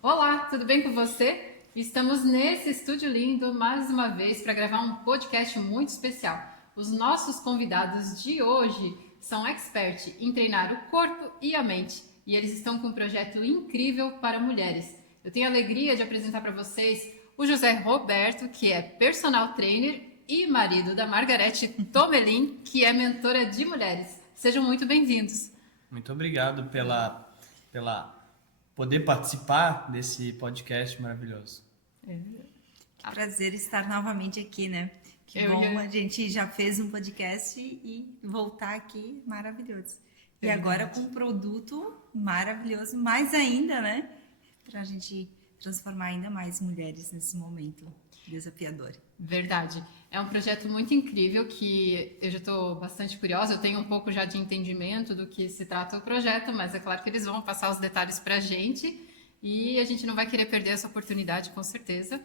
Olá, tudo bem com você? Estamos nesse estúdio lindo mais uma vez para gravar um podcast muito especial. Os nossos convidados de hoje são experts em treinar o corpo e a mente e eles estão com um projeto incrível para mulheres. Eu tenho a alegria de apresentar para vocês o José Roberto, que é personal trainer e marido da Margarete Tomelin, que é mentora de mulheres. Sejam muito bem-vindos. Muito obrigado pela poder participar desse podcast maravilhoso. Que prazer estar novamente aqui, né? Que bom, a gente já fez um podcast e voltar aqui, maravilhoso. E agora com um produto maravilhoso, mais ainda, né? Pra gente transformar ainda mais mulheres nesse momento desafiador. Verdade. É um projeto muito incrível que eu já estou bastante curiosa. Eu tenho um pouco já de entendimento do que se trata o projeto, mas é claro que eles vão passar os detalhes para a gente e a gente não vai querer perder essa oportunidade, com certeza.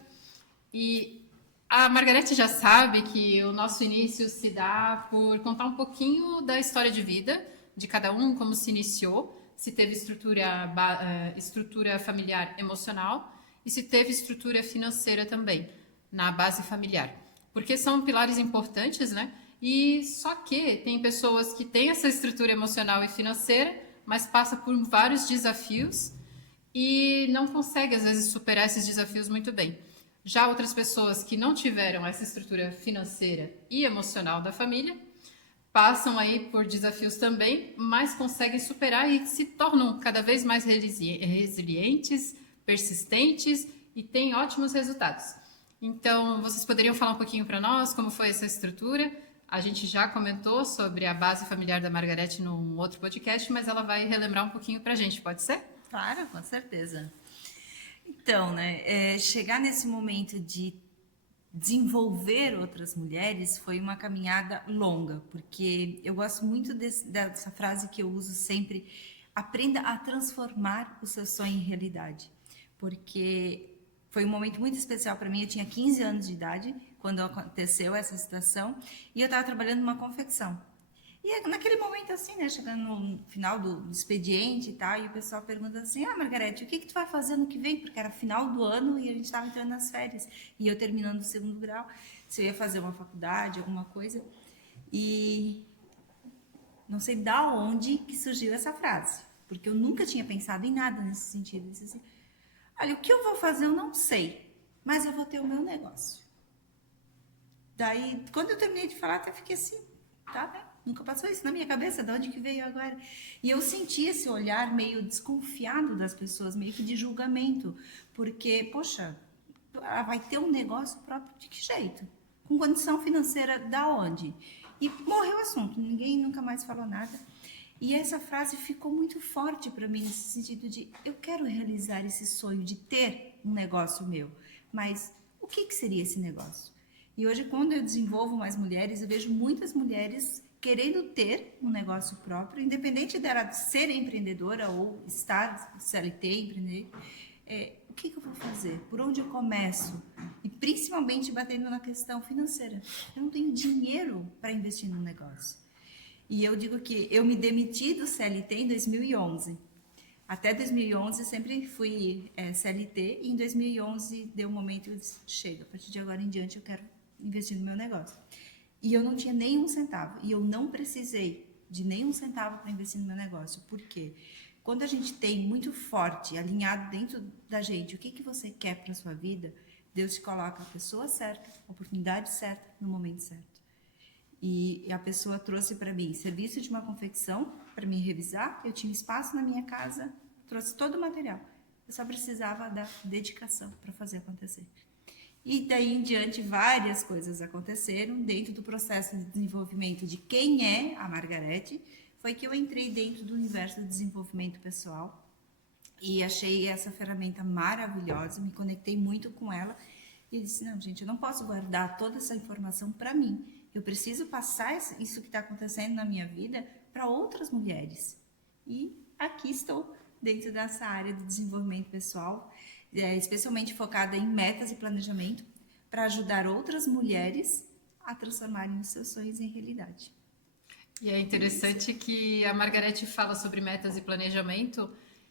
E a Margarete já sabe que o nosso início se dá por contar um pouquinho da história de vida de cada um, como se iniciou, se teve estrutura familiar emocional e se teve estrutura financeira também na base familiar, porque são pilares importantes, né? E só que tem pessoas que têm essa estrutura emocional e financeira, mas passa por vários desafios e não consegue às vezes superar esses desafios muito bem. Já outras pessoas que não tiveram essa estrutura financeira e emocional da família passam aí por desafios também, mas conseguem superar e se tornam cada vez mais resilientes, persistentes e têm ótimos resultados. Então, vocês poderiam falar um pouquinho para nós como foi essa estrutura? A gente já comentou sobre a base familiar da Margarete num outro podcast, mas ela vai relembrar um pouquinho para a gente, pode ser? Claro, com certeza. Então, né, chegar nesse momento de desenvolver outras mulheres foi uma caminhada longa, porque eu gosto muito dessa frase que eu uso sempre: aprenda a transformar o seu sonho em realidade, porque foi um momento muito especial para mim. Eu tinha 15 anos de idade quando aconteceu essa situação e eu estava trabalhando numa confecção. E naquele momento assim, né, chegando no final do expediente e tal, e o pessoal pergunta assim: ah, Margarete, o que tu vai fazer no que vem? Porque era final do ano e a gente estava entrando nas férias. E eu terminando o segundo grau, se eu ia fazer uma faculdade, alguma coisa. E não sei da onde que surgiu essa frase, porque eu nunca tinha pensado em nada nesse sentido. Eu disse assim: olha, o que eu vou fazer eu não sei, mas eu vou ter o meu negócio. Daí, quando eu terminei de falar, até fiquei assim, tá, né? Nunca passou isso na minha cabeça, de onde que veio agora? E eu senti esse olhar meio desconfiado das pessoas, meio que de julgamento, porque, poxa, ela vai ter um negócio próprio de que jeito? Com condição financeira da onde? E morreu o assunto, ninguém nunca mais falou nada. E essa frase ficou muito forte para mim, nesse sentido de: eu quero realizar esse sonho de ter um negócio meu, mas o que seria esse negócio? E hoje, quando eu desenvolvo mais mulheres, eu vejo muitas mulheres querendo ter um negócio próprio, independente dela ser empreendedora ou estar CLT, empreender. O que eu vou fazer? Por onde eu começo? E principalmente batendo na questão financeira. Eu não tenho dinheiro para investir no negócio. E eu digo que eu me demiti do CLT em 2011. Até 2011 sempre fui CLT e em 2011 deu um momento que eu disse: chega, a partir de agora em diante eu quero investir no meu negócio. E eu não tinha nenhum centavo. E eu não precisei de nenhum centavo para investir no meu negócio. Por quê? Quando a gente tem muito forte, alinhado dentro da gente, o que você quer para a sua vida, Deus te coloca a pessoa certa, a oportunidade certa, no momento certo. E a pessoa trouxe para mim serviço de uma confecção para me revisar. Eu tinha espaço na minha casa, trouxe todo o material. Eu só precisava da dedicação para fazer acontecer. E daí em diante várias coisas aconteceram dentro do processo de desenvolvimento de quem é a Margarete. Foi que eu entrei dentro do universo do desenvolvimento pessoal e achei essa ferramenta maravilhosa, me conectei muito com ela e disse: não, gente, eu não posso guardar toda essa informação para mim, eu preciso passar isso que está acontecendo na minha vida para outras mulheres. E aqui estou dentro dessa área de desenvolvimento pessoal, especialmente focada em metas e planejamento, para ajudar outras mulheres a transformarem os seus sonhos em realidade. E é interessante que a Margarete fala sobre metas e planejamento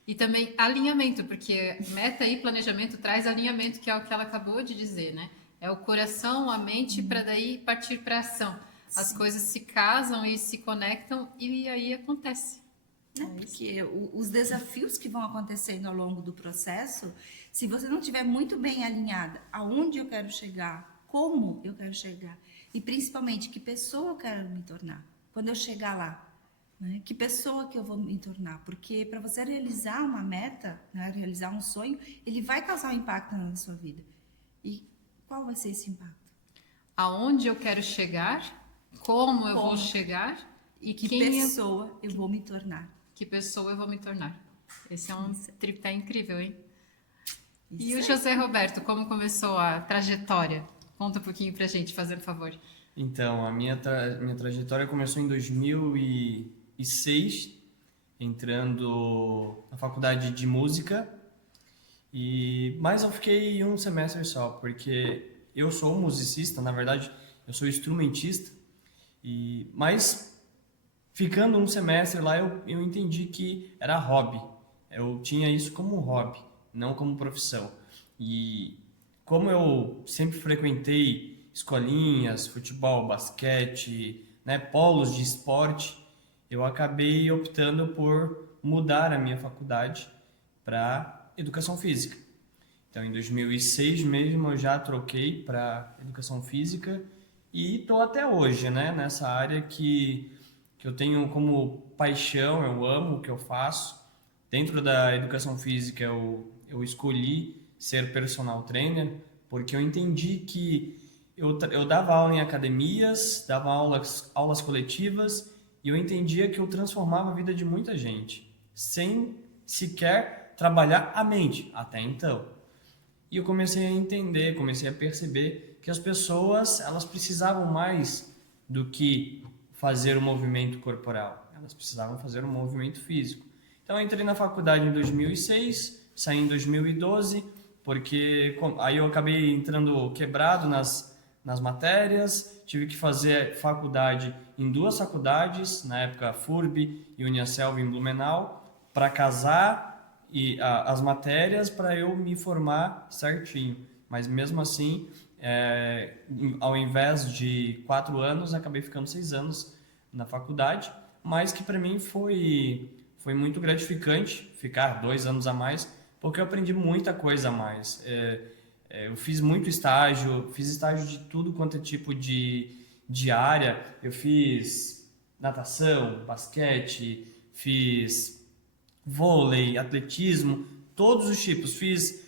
E também alinhamento, porque meta e planejamento traz alinhamento, que é o que ela acabou de dizer, né? É o coração, a mente, para daí partir para ação. As Sim. coisas se casam e se conectam e aí acontece. Né? Porque os desafios que vão acontecendo ao longo do processo, se você não estiver muito bem alinhada aonde eu quero chegar, como eu quero chegar, e principalmente que pessoa eu quero me tornar quando eu chegar lá, né? Que pessoa que eu vou me tornar, porque para você realizar uma meta, né? Realizar um sonho, ele vai causar um impacto na sua vida. E qual vai ser esse impacto? Aonde eu quero chegar, como eu vou Como? chegar e Que quem pessoa eu vou me tornar. que pessoa eu vou me tornar. Esse é um Isso. tripé incrível, hein? E Isso o aí. José Roberto, como começou a trajetória? Conta um pouquinho pra gente, fazendo favor. Então, a minha trajetória começou em 2006, entrando na faculdade de música, mas eu fiquei um semestre só, porque eu sou musicista, na verdade, eu sou instrumentista, mas ficando um semestre lá, eu entendi que era hobby. Eu tinha isso como hobby, não como profissão. E como eu sempre frequentei escolinhas, futebol, basquete, né, polos de esporte, eu acabei optando por mudar a minha faculdade para educação física. Então, em 2006 mesmo, eu já troquei para educação física e estou até hoje, né, nessa área que eu tenho como paixão, eu amo o que eu faço. Dentro da educação física, eu escolhi ser personal trainer porque eu entendi que eu dava aula em academias, dava aulas coletivas e eu entendia que eu transformava a vida de muita gente, sem sequer trabalhar a mente até então. E eu comecei a entender, comecei a perceber que as pessoas, elas precisavam mais do que fazer o movimento corporal. Elas precisavam fazer um movimento físico. Então eu entrei na faculdade em 2006, saí em 2012, porque aí eu acabei entrando quebrado nas matérias, tive que fazer faculdade em duas faculdades, na época FURB e Uniaselv em Blumenau, para casar as matérias para eu me formar certinho. Mas mesmo assim, ao invés de 4 anos, acabei ficando 6 anos na faculdade, mas que para mim foi muito gratificante ficar 2 anos a mais, porque eu aprendi muita coisa a mais. Eu fiz muito estágio, fiz estágio de tudo quanto é tipo de área. Eu fiz natação, basquete, fiz vôlei, atletismo, todos os tipos. Fiz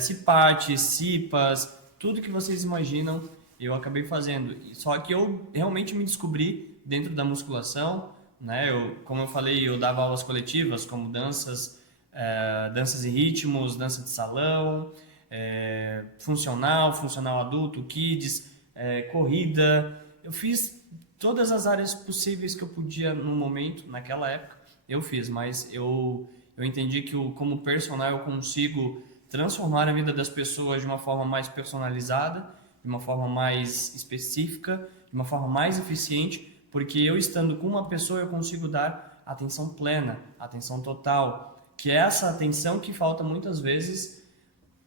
CIPAT, CIPAS, tudo que vocês imaginam eu acabei fazendo. Só que eu realmente me descobri dentro da musculação, né? Como eu falei, eu dava aulas coletivas como danças e ritmos, dança de salão, funcional adulto, kids, corrida. Eu fiz todas as áreas possíveis que eu podia no momento, naquela época, eu fiz, mas eu entendi que como personal eu consigo transformar a vida das pessoas de uma forma mais personalizada, de uma forma mais específica, de uma forma mais eficiente, porque eu estando com uma pessoa eu consigo dar atenção plena, atenção total, que é essa atenção que falta muitas vezes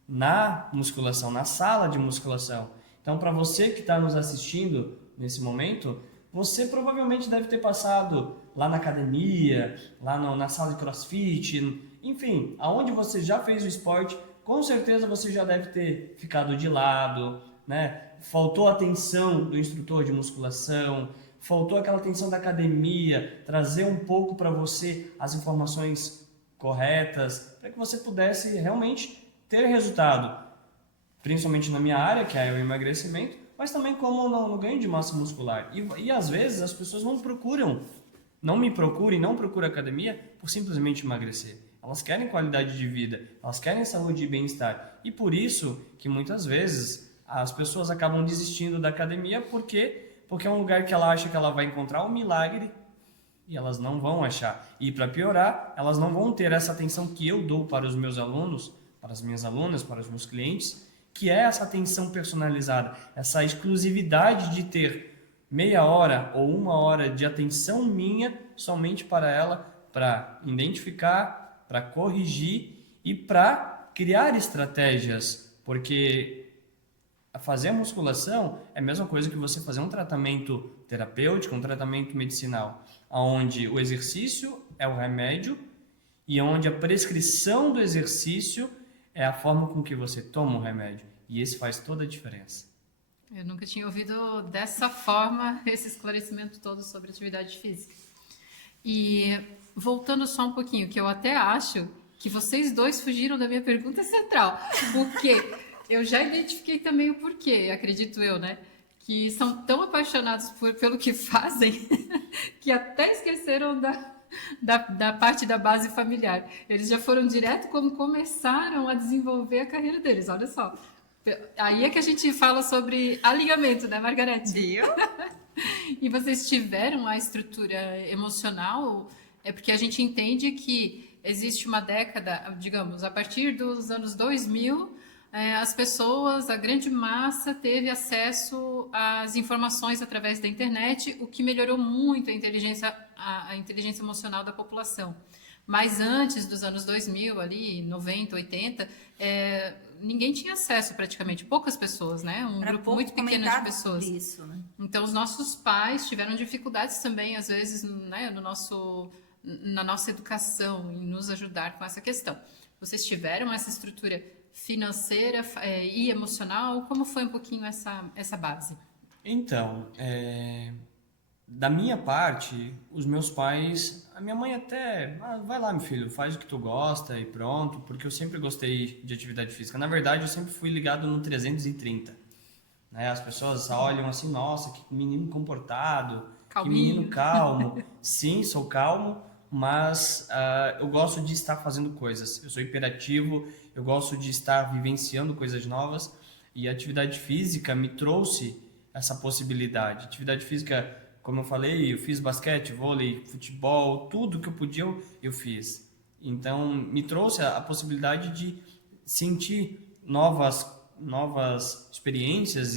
na musculação, na sala de musculação. Então, para você que está nos assistindo nesse momento, você provavelmente deve ter passado lá na academia, lá na sala de CrossFit, enfim, aonde você já fez o esporte, com certeza você já deve ter ficado de lado, né? Faltou a atenção do instrutor de musculação, faltou aquela atenção da academia, trazer um pouco para você as informações corretas, para que você pudesse realmente ter resultado, principalmente na minha área, que é o emagrecimento, mas também como no ganho de massa muscular. E às vezes as pessoas não me procuram academia por simplesmente emagrecer. Elas querem qualidade de vida, elas querem saúde e bem-estar. E por isso que muitas vezes as pessoas acabam desistindo da academia porque é um lugar que ela acha que ela vai encontrar um milagre e elas não vão achar. E para piorar, elas não vão ter essa atenção que eu dou para os meus alunos, para as minhas alunas, para os meus clientes, que é essa atenção personalizada, essa exclusividade de ter meia hora ou 1 hora de atenção minha somente para ela, para identificar para corrigir e para criar estratégias, porque fazer a musculação é a mesma coisa que você fazer um tratamento terapêutico, um tratamento medicinal, onde o exercício é o remédio e onde a prescrição do exercício é a forma com que você toma o remédio. E esse faz toda a diferença. Eu nunca tinha ouvido dessa forma esse esclarecimento todo sobre atividade física. E voltando só um pouquinho, que eu até acho que vocês dois fugiram da minha pergunta central, porque eu já identifiquei também o porquê, acredito eu, né? Que são tão apaixonados pelo que fazem que até esqueceram da parte da base familiar. Eles já foram direto como começaram a desenvolver a carreira deles, olha só. Aí é que a gente fala sobre alinhamento, né, Margarete? Viu? E vocês tiveram a estrutura emocional, é porque a gente entende que existe uma década, digamos, a partir dos anos 2000, as pessoas, a grande massa, teve acesso às informações através da internet, o que melhorou muito a inteligência emocional da população. Mas antes dos anos 2000, ali, 90, 80, ninguém tinha acesso praticamente, poucas pessoas, né? Um Era grupo pouco muito pequeno de comentado pessoas. sobre isso, né? Então, os nossos pais tiveram dificuldades também, às vezes, né, na nossa educação, em nos ajudar com essa questão. Vocês tiveram essa estrutura financeira e emocional? Como foi um pouquinho essa base? Então, da minha parte, os meus pais, a minha mãe até, vai lá, meu filho, faz o que tu gosta e pronto, porque eu sempre gostei de atividade física. Na verdade, eu sempre fui ligado no 330, né? As pessoas olham assim, nossa, que menino comportado, Calminho. que menino calmo. Sim, sou calmo, mas eu gosto de estar fazendo coisas. Eu sou hiperativo, eu gosto de estar vivenciando coisas novas e a atividade física me trouxe essa possibilidade. Atividade física, como eu falei, eu fiz basquete, vôlei, futebol, tudo que eu podia eu fiz. Então, me trouxe a possibilidade de sentir novas experiências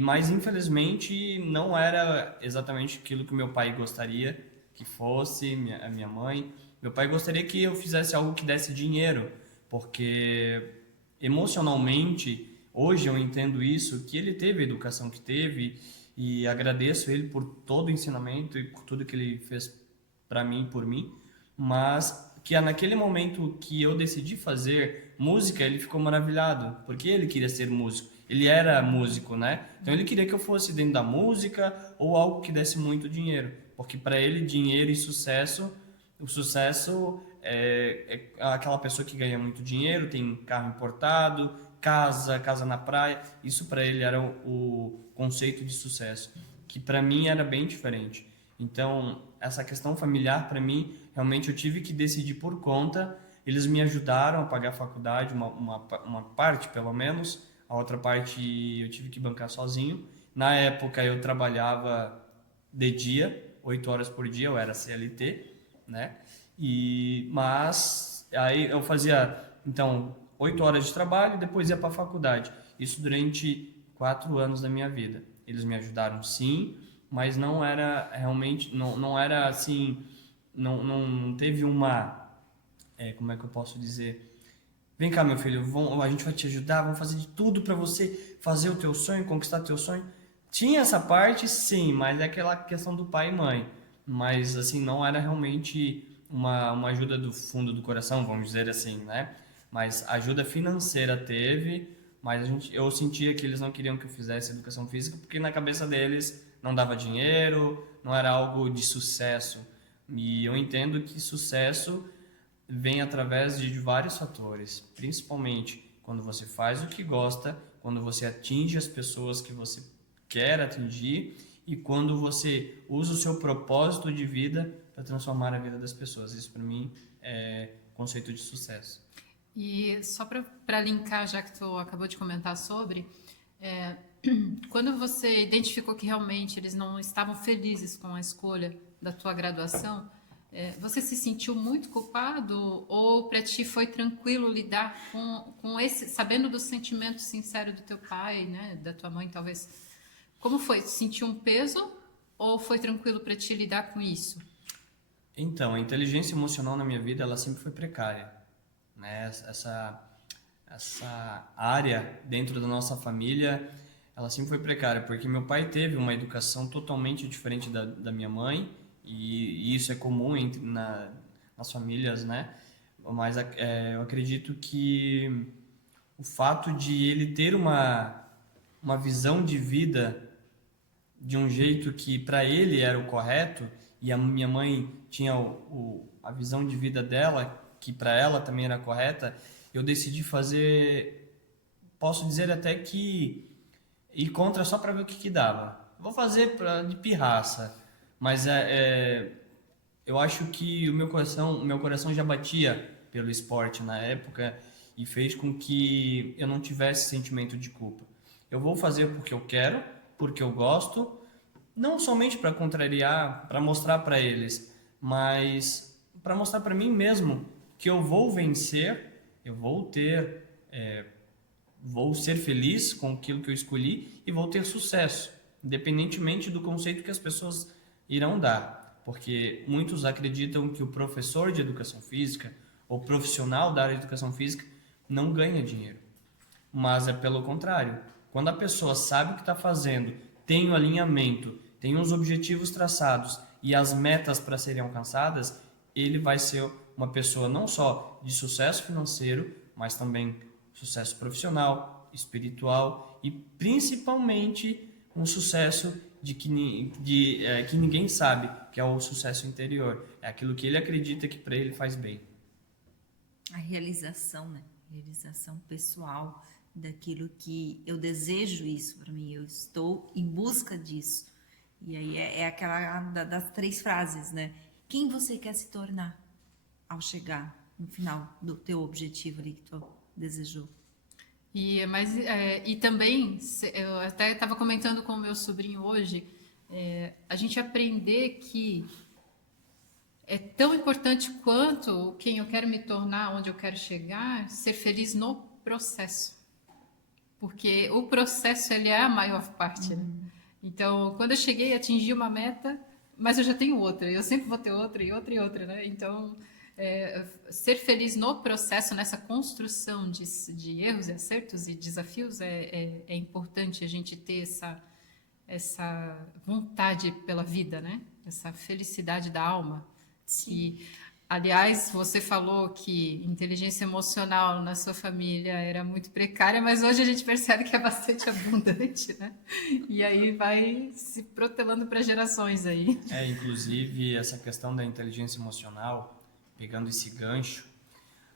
mas infelizmente não era exatamente aquilo que meu pai gostaria que fosse, a minha mãe. Meu pai gostaria que eu fizesse algo que desse dinheiro, porque emocionalmente, hoje eu entendo isso, que ele teve a educação que teve e agradeço ele por todo o ensinamento e por tudo que ele fez para mim e por mim, mas que naquele momento que eu decidi fazer música, ele ficou maravilhado, porque ele queria ser músico. Ele era músico, né? Então ele queria que eu fosse dentro da música ou algo que desse muito dinheiro, porque para ele dinheiro e sucesso, o sucesso é aquela pessoa que ganha muito dinheiro, tem carro importado, casa na praia. Isso para ele era o conceito de sucesso, que para mim era bem diferente. Então, essa questão familiar para mim, realmente eu tive que decidir por conta. Eles me ajudaram a pagar a faculdade, uma parte pelo menos, a outra parte eu tive que bancar sozinho. Na época eu trabalhava de dia, 8 horas por dia, eu era CLT, né? Mas aí eu fazia, então, 8 horas de trabalho e depois ia para a faculdade. Isso durante 4 anos da minha vida. Eles me ajudaram sim, mas não era realmente, não era assim, não teve uma, como é que eu posso dizer? Vem cá, meu filho, a gente vai te ajudar, vamos fazer de tudo para você fazer o teu sonho, conquistar o teu sonho. Tinha essa parte, sim, mas é aquela questão do pai e mãe. Mas, assim, não era realmente uma ajuda do fundo do coração, vamos dizer assim, né? Mas ajuda financeira teve, mas eu sentia que eles não queriam que eu fizesse educação física, porque na cabeça deles não dava dinheiro, não era algo de sucesso. E eu entendo que sucesso vem através de vários fatores, principalmente quando você faz o que gosta, quando você atinge as pessoas que você quer atingir e quando você usa o seu propósito de vida para transformar a vida das pessoas. Isso para mim é conceito de sucesso. E só para linkar, já que tu acabou de comentar sobre, quando você identificou que realmente eles não estavam felizes com a escolha da tua graduação, você se sentiu muito culpado ou para ti foi tranquilo lidar com esse, sabendo do sentimento sincero do teu pai, né, da tua mãe talvez? Como foi? Sentiu um peso ou foi tranquilo para ti lidar com isso? Então, a inteligência emocional na minha vida, ela sempre foi precária, né? Essa área dentro da nossa família, ela sempre foi precária, porque meu pai teve uma educação totalmente diferente da minha mãe, e isso é comum nas famílias, né? Mas eu acredito que o fato de ele ter uma visão de vida de um jeito que para ele era o correto, e a minha mãe tinha a visão de vida dela, que para ela também era correta, eu decidi fazer, posso dizer até que ir contra só para ver o que dava. Vou fazer de pirraça, mas eu acho que o meu coração já batia pelo esporte na época e fez com que eu não tivesse sentimento de culpa. Eu vou fazer porque eu quero, porque eu gosto, não somente para contrariar, para mostrar para eles, mas para mostrar para mim mesmo que eu vou vencer, eu vou ter, vou ser feliz com aquilo que eu escolhi e vou ter sucesso, independentemente do conceito que as pessoas irão dar, porque muitos acreditam que o professor de educação física ou profissional da área de educação física não ganha dinheiro, mas é pelo contrário. Quando a pessoa sabe o que está fazendo, tem o alinhamento, tem os objetivos traçados e as metas para serem alcançadas, ele vai ser uma pessoa não só de sucesso financeiro, mas também sucesso profissional, espiritual e principalmente um sucesso que ninguém sabe, que é o sucesso interior. É aquilo que ele acredita que para ele faz bem. A realização, né? Realização pessoal daquilo que eu desejo isso para mim, eu estou em busca disso. E aí é aquela das 3 frases, né? Quem você quer se tornar ao chegar no final do teu objetivo ali que tu desejou? E também, eu até estava comentando com o meu sobrinho hoje, a gente aprender que é tão importante quanto quem eu quero me tornar, onde eu quero chegar, ser feliz no processo. Porque o processo, ele é a maior parte, né? Então, quando eu cheguei, atingi uma meta, mas eu já tenho outra, eu sempre vou ter outra e outra e outra, né? Então, ser feliz no processo, nessa construção de erros e acertos e desafios, é importante a gente ter essa vontade pela vida, né? Essa felicidade da alma. Sim. E, aliás, você falou que inteligência emocional na sua família era muito precária, mas hoje a gente percebe que é bastante abundante, né? E aí vai se protelando para gerações aí. Inclusive, essa questão da inteligência emocional, pegando esse gancho,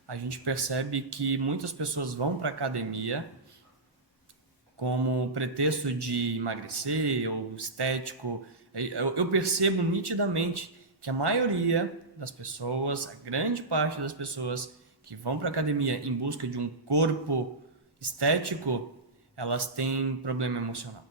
a gente percebe que muitas pessoas vão para a academia como pretexto de emagrecer ou estético. Eu percebo nitidamente que a maioria das pessoas, a grande parte das pessoas que vão para a academia em busca de um corpo estético, elas têm problema emocional.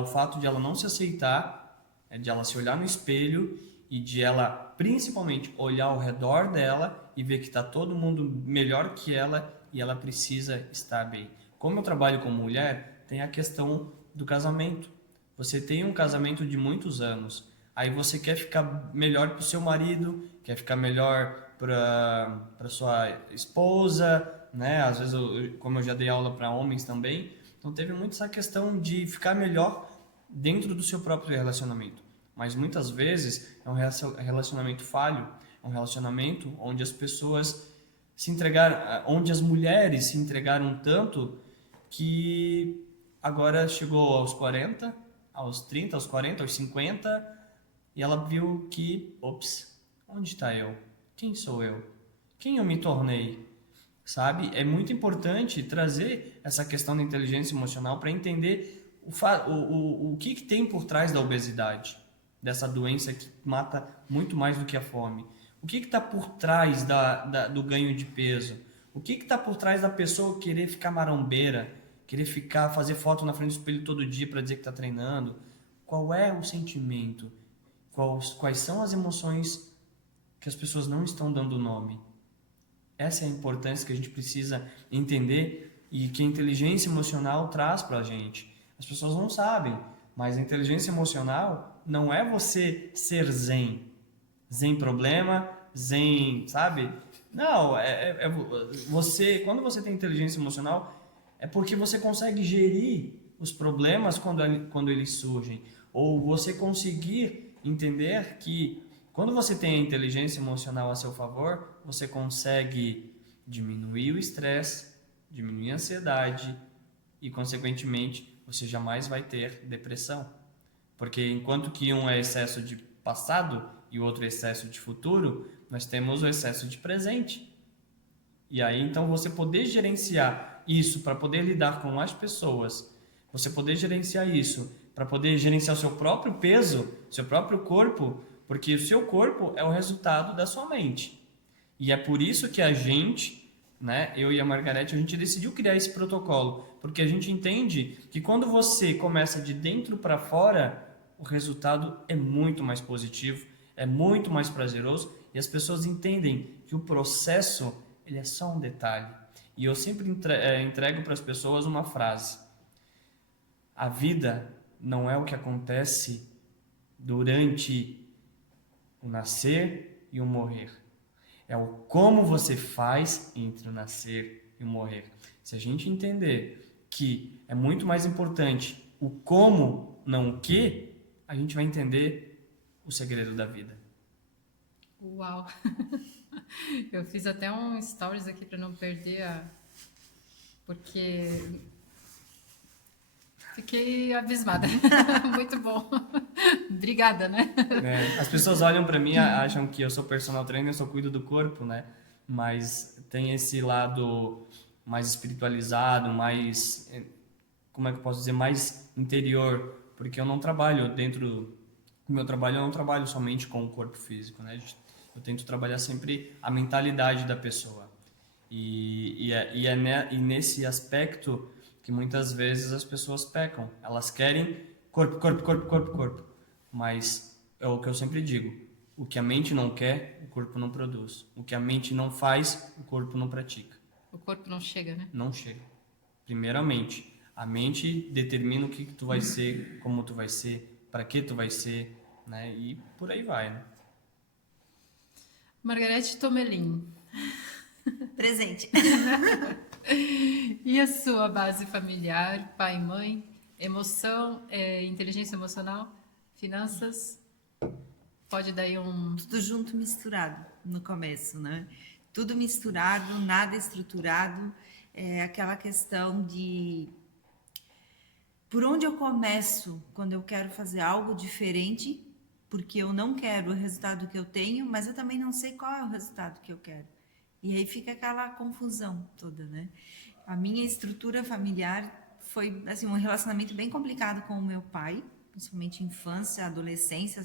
O fato de ela não se aceitar, de ela se olhar no espelho e de ela, principalmente, olhar ao redor dela e ver que está todo mundo melhor que ela e ela precisa estar bem. Como eu trabalho com mulher, tem a questão do casamento. Você tem um casamento de muitos anos, aí você quer ficar melhor para o seu marido, quer ficar melhor para sua esposa, né? Às vezes, como eu já dei aula para homens também, então teve muito essa questão de ficar melhor dentro do seu próprio relacionamento. Mas muitas vezes é um relacionamento falho, é um relacionamento onde as pessoas se entregaram, onde as mulheres se entregaram tanto que agora chegou aos 40, aos 30, aos 40, aos 50, e ela viu que, ops, onde está eu? Quem sou eu? Quem eu me tornei? Sabe? É muito importante trazer essa questão da inteligência emocional para entender o que tem por trás da obesidade, dessa doença que mata muito mais do que a fome. O que está por trás do ganho de peso? O que está por trás da pessoa querer ficar marombeira, querer fazer foto na frente do espelho todo dia para dizer que está treinando? Qual é o sentimento? Quais são as emoções que as pessoas não estão dando nome? Essa é a importância que a gente precisa entender e que a inteligência emocional traz para a gente. As pessoas não sabem, mas a inteligência emocional não é você ser zen. zen problema, zen, sabe? Não, você, quando você tem inteligência emocional, é porque você consegue gerir os problemas quando eles surgem. Ou você conseguir entender que quando você tem a inteligência emocional a seu favor, você consegue diminuir o estresse, diminuir a ansiedade e, consequentemente, você jamais vai ter depressão. Porque enquanto que um é excesso de passado e o outro é excesso de futuro, nós temos o excesso de presente. E aí, então, você poder gerenciar isso para poder lidar com as pessoas, você poder gerenciar isso para poder gerenciar o seu próprio peso, seu próprio corpo, porque o seu corpo é o resultado da sua mente. E é por isso que a gente, né, eu e a Margarete, a gente decidiu criar esse protocolo, porque a gente entende que quando você começa de dentro para fora, o resultado é muito mais positivo, é muito mais prazeroso e as pessoas entendem que o processo ele é só um detalhe. E eu sempre entrego para as pessoas uma frase: a vida não é o que acontece durante o nascer e o morrer. É o como você faz entre o nascer e o morrer. Se a gente entender que é muito mais importante o como, não o que, a gente vai entender o segredo da vida. Uau! Eu fiz até um stories aqui para não perder porque fiquei abismada. Muito bom. Obrigada, né? As pessoas olham para mim, acham que eu sou personal trainer, eu só cuido do corpo, né? Mas tem esse lado mais espiritualizado, mais, como é que eu posso dizer, mais interior, porque eu não trabalho dentro do meu trabalho, eu não trabalho somente com o corpo físico, né? Eu tento trabalhar sempre a mentalidade da pessoa. E nesse aspecto que muitas vezes as pessoas pecam. Elas querem corpo, corpo, corpo, corpo, corpo. Mas é o que eu sempre digo: o que a mente não quer, o corpo não produz. O que a mente não faz, o corpo não pratica. O corpo não chega, né? Não chega. Primeiramente, a mente determina o que tu vai ser, como tu vai ser, para que tu vai ser, né? E por aí vai, né? Margarete Tomelin. Presente. E a sua base familiar, pai e mãe, emoção, inteligência emocional, finanças? Pode dar aí um... Tudo junto, misturado no começo, né? Tudo misturado, nada estruturado. É aquela questão de por onde eu começo quando eu quero fazer algo diferente, porque eu não quero o resultado que eu tenho, mas eu também não sei qual é o resultado que eu quero. E aí fica aquela confusão toda, né? A minha estrutura familiar foi assim um relacionamento bem complicado com o meu pai, principalmente infância, adolescência,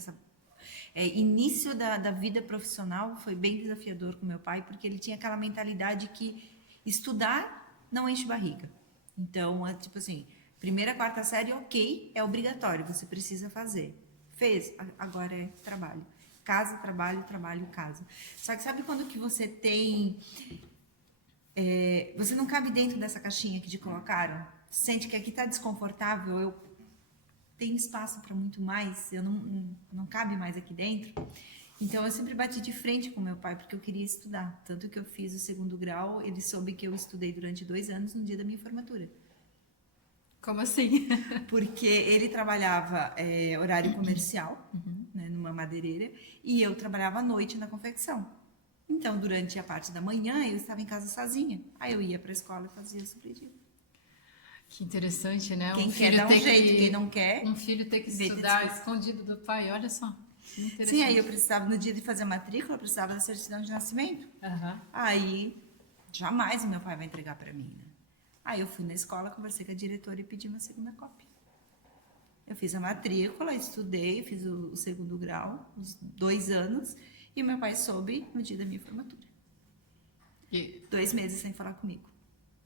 início da vida profissional foi bem desafiador com meu pai, porque ele tinha aquela mentalidade que estudar não enche barriga. Então, é tipo assim, primeira, quarta série, ok, é obrigatório, você precisa fazer. Fez, agora é trabalho. Casa, trabalho, trabalho, casa. Só que sabe quando que você tem... você não cabe dentro dessa caixinha que te colocaram? Sente que aqui está desconfortável, eu tenho espaço para muito mais, eu não cabe mais aqui dentro. Então, eu sempre bati de frente com meu pai, porque eu queria estudar. Tanto que eu fiz o 2º grau, ele soube que eu estudei durante 2 anos no dia da minha formatura. Como assim? Porque ele trabalhava horário comercial, né, numa madeireira, e eu trabalhava à noite na confecção. Então, durante a parte da manhã, eu estava em casa sozinha. Aí eu ia para a escola e fazia o supletivo. Que interessante, né? Quem quer dá um jeito, quem não quer... Um filho ter que estudar escondido do pai, olha só. Sim, aí eu precisava, no dia de fazer a matrícula, eu precisava da certidão de nascimento. Uhum. Aí, jamais o meu pai vai entregar para mim, né? Aí eu fui na escola, conversei com a diretora e pedi uma 2ª cópia. Eu fiz a matrícula, estudei, fiz o 2º grau, os 2 anos, e meu pai soube no dia da minha formatura. E 2 meses sem falar comigo.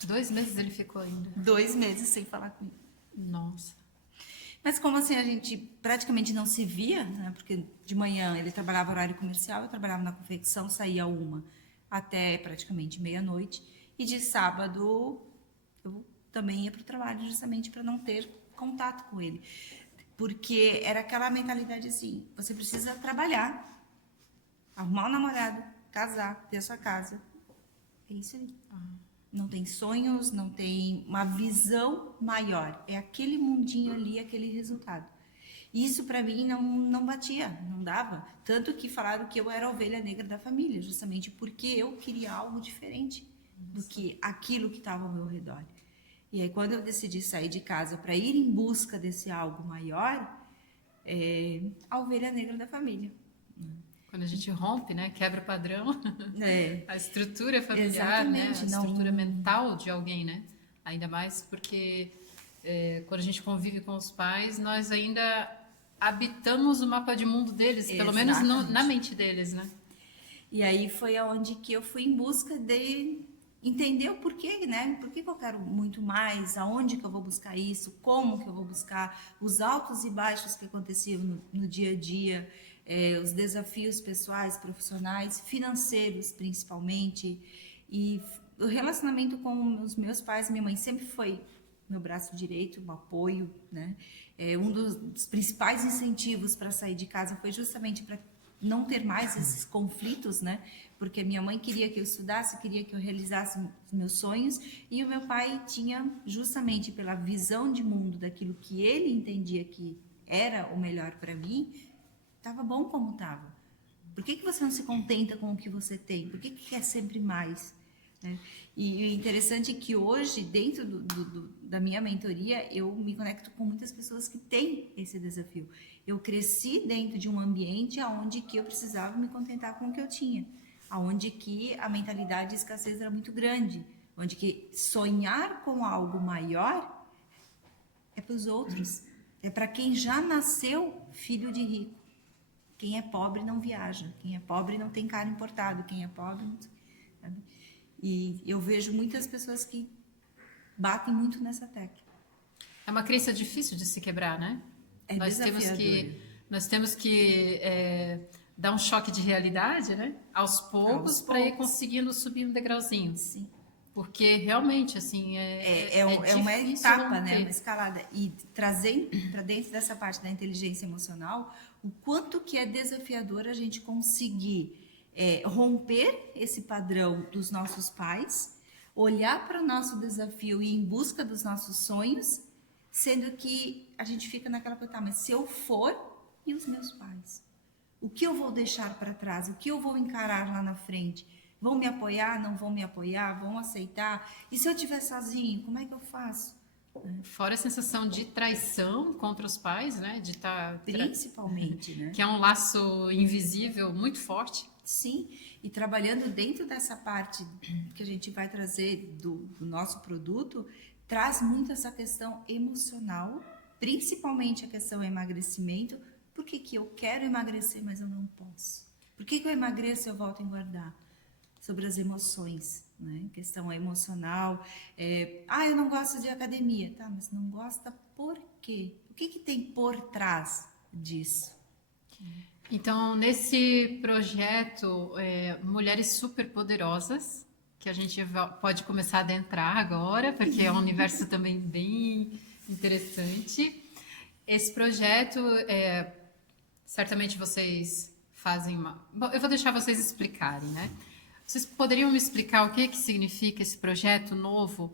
2 meses ele ficou ainda. 2 meses sem falar comigo. Nossa. Mas como assim a gente praticamente não se via, né? Porque de manhã ele trabalhava horário comercial, eu trabalhava na confecção, saía 1 até praticamente meia-noite. E de sábado eu também ia para o trabalho justamente para não ter contato com ele. Porque era aquela mentalidade assim, você precisa trabalhar arrumar um namorado, casar, ter a sua casa. É isso aí. Não tem sonhos, não tem uma visão maior. É aquele mundinho ali, aquele resultado. Isso para mim não batia, não dava. Tanto que falaram que eu era a ovelha negra da família, justamente porque eu queria algo diferente do que aquilo que estava ao meu redor. E aí quando eu decidi sair de casa para ir em busca desse algo maior, a ovelha negra da família. Quando a gente rompe, né? Quebra o padrão, a estrutura familiar, né? A Exatamente, não- estrutura mental de alguém, né? Ainda mais porque quando a gente convive com os pais, nós ainda habitamos o mapa de mundo deles, pelo menos Exatamente. na mente deles, né? E aí foi aonde que eu fui em busca de entender o porquê, né? Por que eu quero muito mais? Aonde que eu vou buscar isso? Como que eu vou buscar? Os altos e baixos que aconteciam no dia a dia, os desafios pessoais, profissionais, financeiros principalmente. E o relacionamento com os meus pais, minha mãe sempre foi meu braço direito, um apoio, né? Um dos principais incentivos para sair de casa foi justamente para não ter mais esses conflitos, né? Porque minha mãe queria que eu estudasse, queria que eu realizasse os meus sonhos, e o meu pai tinha, justamente pela visão de mundo daquilo que ele entendia que era o melhor para mim, estava bom como estava. Por que você não se contenta com o que você tem? Por que quer sempre mais? Né? E o interessante é que hoje, dentro da minha mentoria, eu me conecto com muitas pessoas que têm esse desafio. Eu cresci dentro de um ambiente onde que eu precisava me contentar com o que eu tinha, onde que a mentalidade de escassez era muito grande, onde que sonhar com algo maior é para os outros, é para quem já nasceu filho de rico. Quem é pobre não viaja, quem é pobre não tem carro importado, quem é pobre não... Sabe? E eu vejo muitas pessoas que batem muito nessa tecla. É uma crença difícil de se quebrar, né? É Nós temos que dar um choque de realidade, né? Aos poucos, para ir conseguindo subir um degrauzinho. Sim. Porque realmente, assim, é uma etapa, né? Uma escalada. E trazendo para dentro dessa parte da inteligência emocional, o quanto que é desafiador a gente conseguir romper esse padrão dos nossos pais, olhar para o nosso desafio e ir em busca dos nossos sonhos, sendo que a gente fica naquela coisa, tá, mas se eu for, e os meus pais? O que eu vou deixar para trás? O que eu vou encarar lá na frente? Vão me apoiar? Não vão me apoiar? Vão aceitar? E se eu estiver sozinho, como é que eu faço? Fora a sensação de traição contra os pais, né? De estar... Principalmente, né? Que é um laço invisível muito forte. Sim, e trabalhando dentro dessa parte que a gente vai trazer do nosso produto, traz muito essa questão emocional, principalmente a questão emagrecimento. Por que que eu quero emagrecer, mas eu não posso? Por que que eu emagreço e eu volto a engordar? Sobre as emoções, né? Questão emocional. Eu não gosto de academia. Tá, mas não gosta por quê? O que que tem por trás disso? Então, nesse projeto Mulheres Superpoderosas, que a gente pode começar a adentrar agora, porque é um universo também bem interessante. Esse projeto, certamente vocês fazem uma... Bom, eu vou deixar vocês explicarem, né? Vocês poderiam me explicar o que significa esse projeto novo,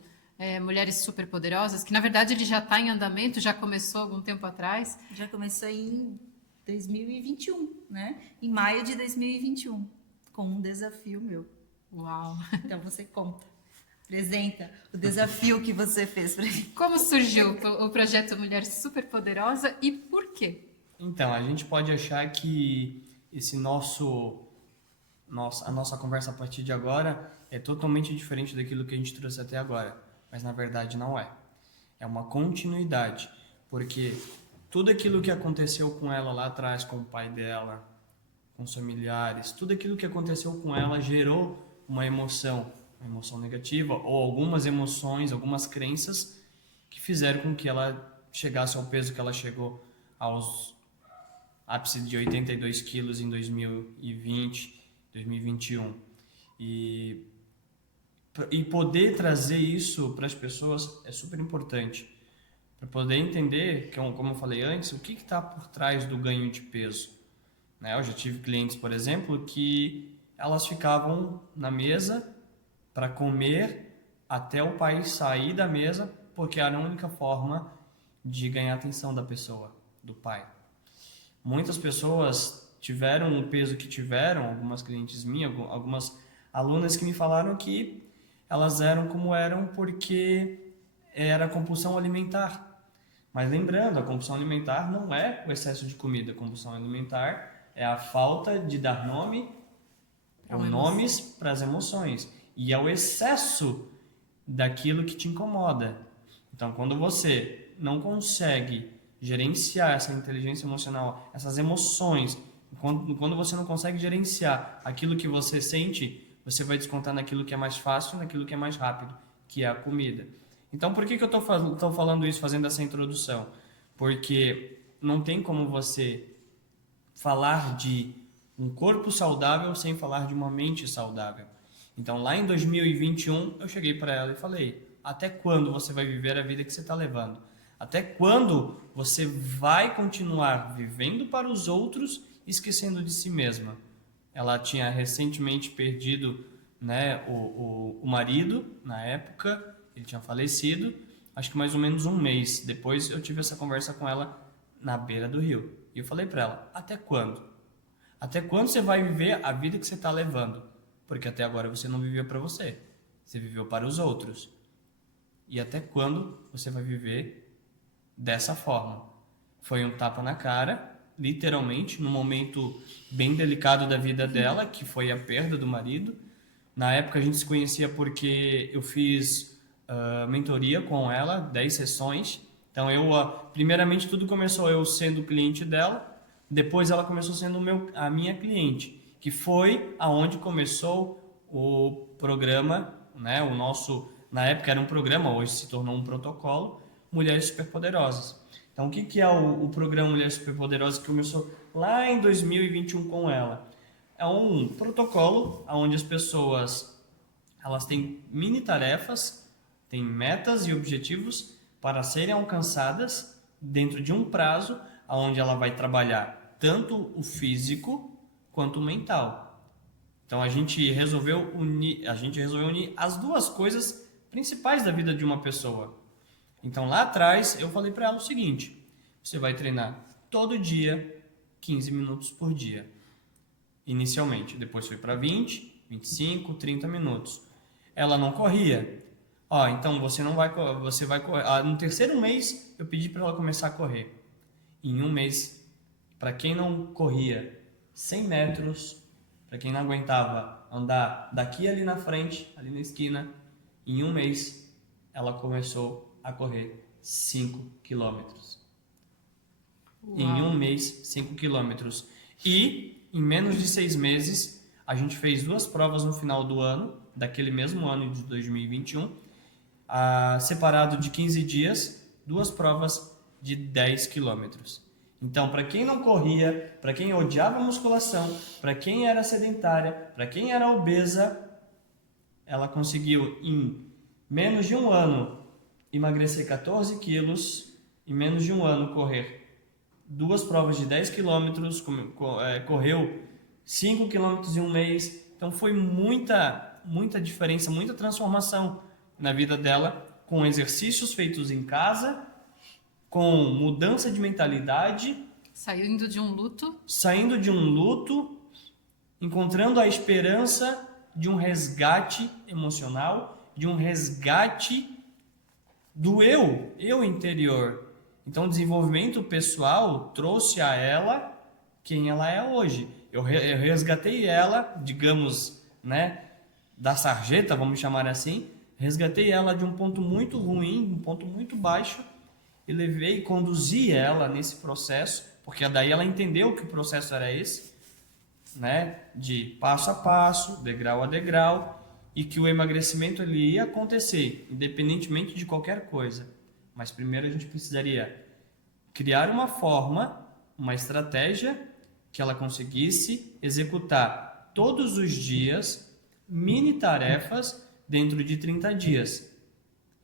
Mulheres Superpoderosas, que na verdade ele já está em andamento, já começou algum tempo atrás? Já começou em 2021, né? Em maio de 2021, com um desafio meu. Uau! Então você conta, apresenta o desafio que você fez para mim. Como surgiu o projeto Mulher Superpoderosa e por quê? Então, a gente pode achar que a nossa conversa a partir de agora é totalmente diferente daquilo que a gente trouxe até agora, mas na verdade não é. É uma continuidade, porque tudo aquilo que aconteceu com ela lá atrás, com o pai dela, com os familiares, tudo aquilo que aconteceu com ela gerou uma emoção negativa ou algumas emoções, algumas crenças que fizeram com que ela chegasse ao peso que ela chegou, aos ápice de 82 quilos em 2020, 2021. E poder trazer isso para as pessoas é super importante. Para poder entender, como eu falei antes, o que está por trás do ganho de peso. né? Eu já tive clientes, por exemplo, que elas ficavam na mesa para comer até o pai sair da mesa, porque era a única forma de ganhar a atenção da pessoa, do pai. Muitas pessoas tiveram o peso que tiveram, algumas clientes minhas, algumas alunas que me falaram que elas eram como eram porque era compulsão alimentar. Mas lembrando, a compulsão alimentar não é o excesso de comida, a compulsão alimentar é a falta de dar nome ou nomes para as emoções. E é o excesso daquilo que te incomoda. Então, quando você não consegue gerenciar essa inteligência emocional, essas emoções, quando você não consegue gerenciar aquilo que você sente, você vai descontar naquilo que é mais fácil, naquilo que é mais rápido, que é a comida. Então, por que eu estou falando isso, fazendo essa introdução? Porque não tem como você falar de um corpo saudável sem falar de uma mente saudável. Então, lá em 2021, eu cheguei para ela e falei: até quando você vai viver a vida que você está levando? Até quando você vai continuar vivendo para os outros, esquecendo de si mesma? Ela tinha recentemente perdido, né, o marido, na época, ele tinha falecido, acho que mais ou menos um mês. Depois eu tive essa conversa com ela na beira do rio. E eu falei para ela: até quando? Até quando você vai viver a vida que você está levando? Porque até agora você não viveu para você, você viveu para os outros. E até quando você vai viver dessa forma? Foi um tapa na cara, literalmente, num momento bem delicado da vida dela, que foi a perda do marido. Na época a gente se conhecia porque eu fiz mentoria com ela, 10 sessões. Então primeiramente tudo começou eu sendo cliente dela, depois ela começou sendo a minha cliente, que foi aonde começou o programa, né? O nosso, na época era um programa, hoje se tornou um protocolo, Mulheres Superpoderosas. Então, o que é o programa Mulheres Superpoderosas que começou lá em 2021 com ela? É um protocolo onde as pessoas elas têm mini tarefas, têm metas e objetivos para serem alcançadas dentro de um prazo onde ela vai trabalhar tanto o físico quanto o mental. Então a gente resolveu unir as duas coisas principais da vida de uma pessoa. Então lá atrás eu falei para ela o seguinte: você vai treinar todo dia 15 minutos por dia. Inicialmente, depois foi para 20, 25, 30 minutos. Ela não corria. Então você vai correr. No terceiro mês eu pedi para ela começar a correr. Em um mês, para quem não corria 100 metros, para quem não aguentava andar daqui ali na frente, ali na esquina, em um mês ela começou a correr 5 quilômetros. Em um mês, 5 quilômetros. E em menos de 6 meses, a gente fez 2 provas no final do ano, daquele mesmo ano de 2021, separado de 15 dias, 2 provas de 10 quilômetros. Então, para quem não corria, para quem odiava a musculação, para quem era sedentária, para quem era obesa, ela conseguiu em menos de um ano emagrecer 14 quilos, em menos de um ano correr 2 provas de 10 quilômetros, correu 5 quilômetros em um mês. Então foi muita diferença, muita transformação na vida dela, com exercícios feitos em casa, com mudança de mentalidade. Saindo de um luto, encontrando a esperança de um resgate emocional, de um resgate do eu interior. Então, o desenvolvimento pessoal trouxe a ela quem ela é hoje. Eu resgatei ela, digamos, né, da sarjeta, vamos chamar assim, resgatei ela de um ponto muito ruim, um ponto muito baixo, e conduzi ela nesse processo, porque daí ela entendeu que o processo era esse, né, de passo a passo, degrau a degrau, e que o emagrecimento ele ia acontecer, independentemente de qualquer coisa. Mas primeiro a gente precisaria criar uma forma, uma estratégia que ela conseguisse executar todos os dias mini tarefas dentro de 30 dias.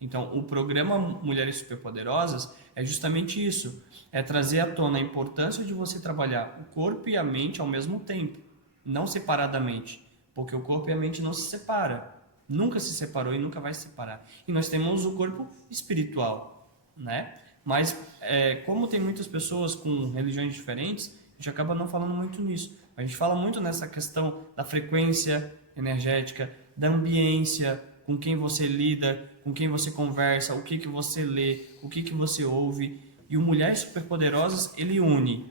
Então, o programa Mulheres Superpoderosas é justamente isso. É trazer à tona a importância de você trabalhar o corpo e a mente ao mesmo tempo, não separadamente, porque o corpo e a mente não se separam. Nunca se separou e nunca vai se separar. E nós temos o corpo espiritual, né? Mas como tem muitas pessoas com religiões diferentes, a gente acaba não falando muito nisso. A gente fala muito nessa questão da frequência energética, da ambiência, com quem você lida, com quem você conversa, o que que você lê, o que que você ouve. E o Mulheres Superpoderosas, ele une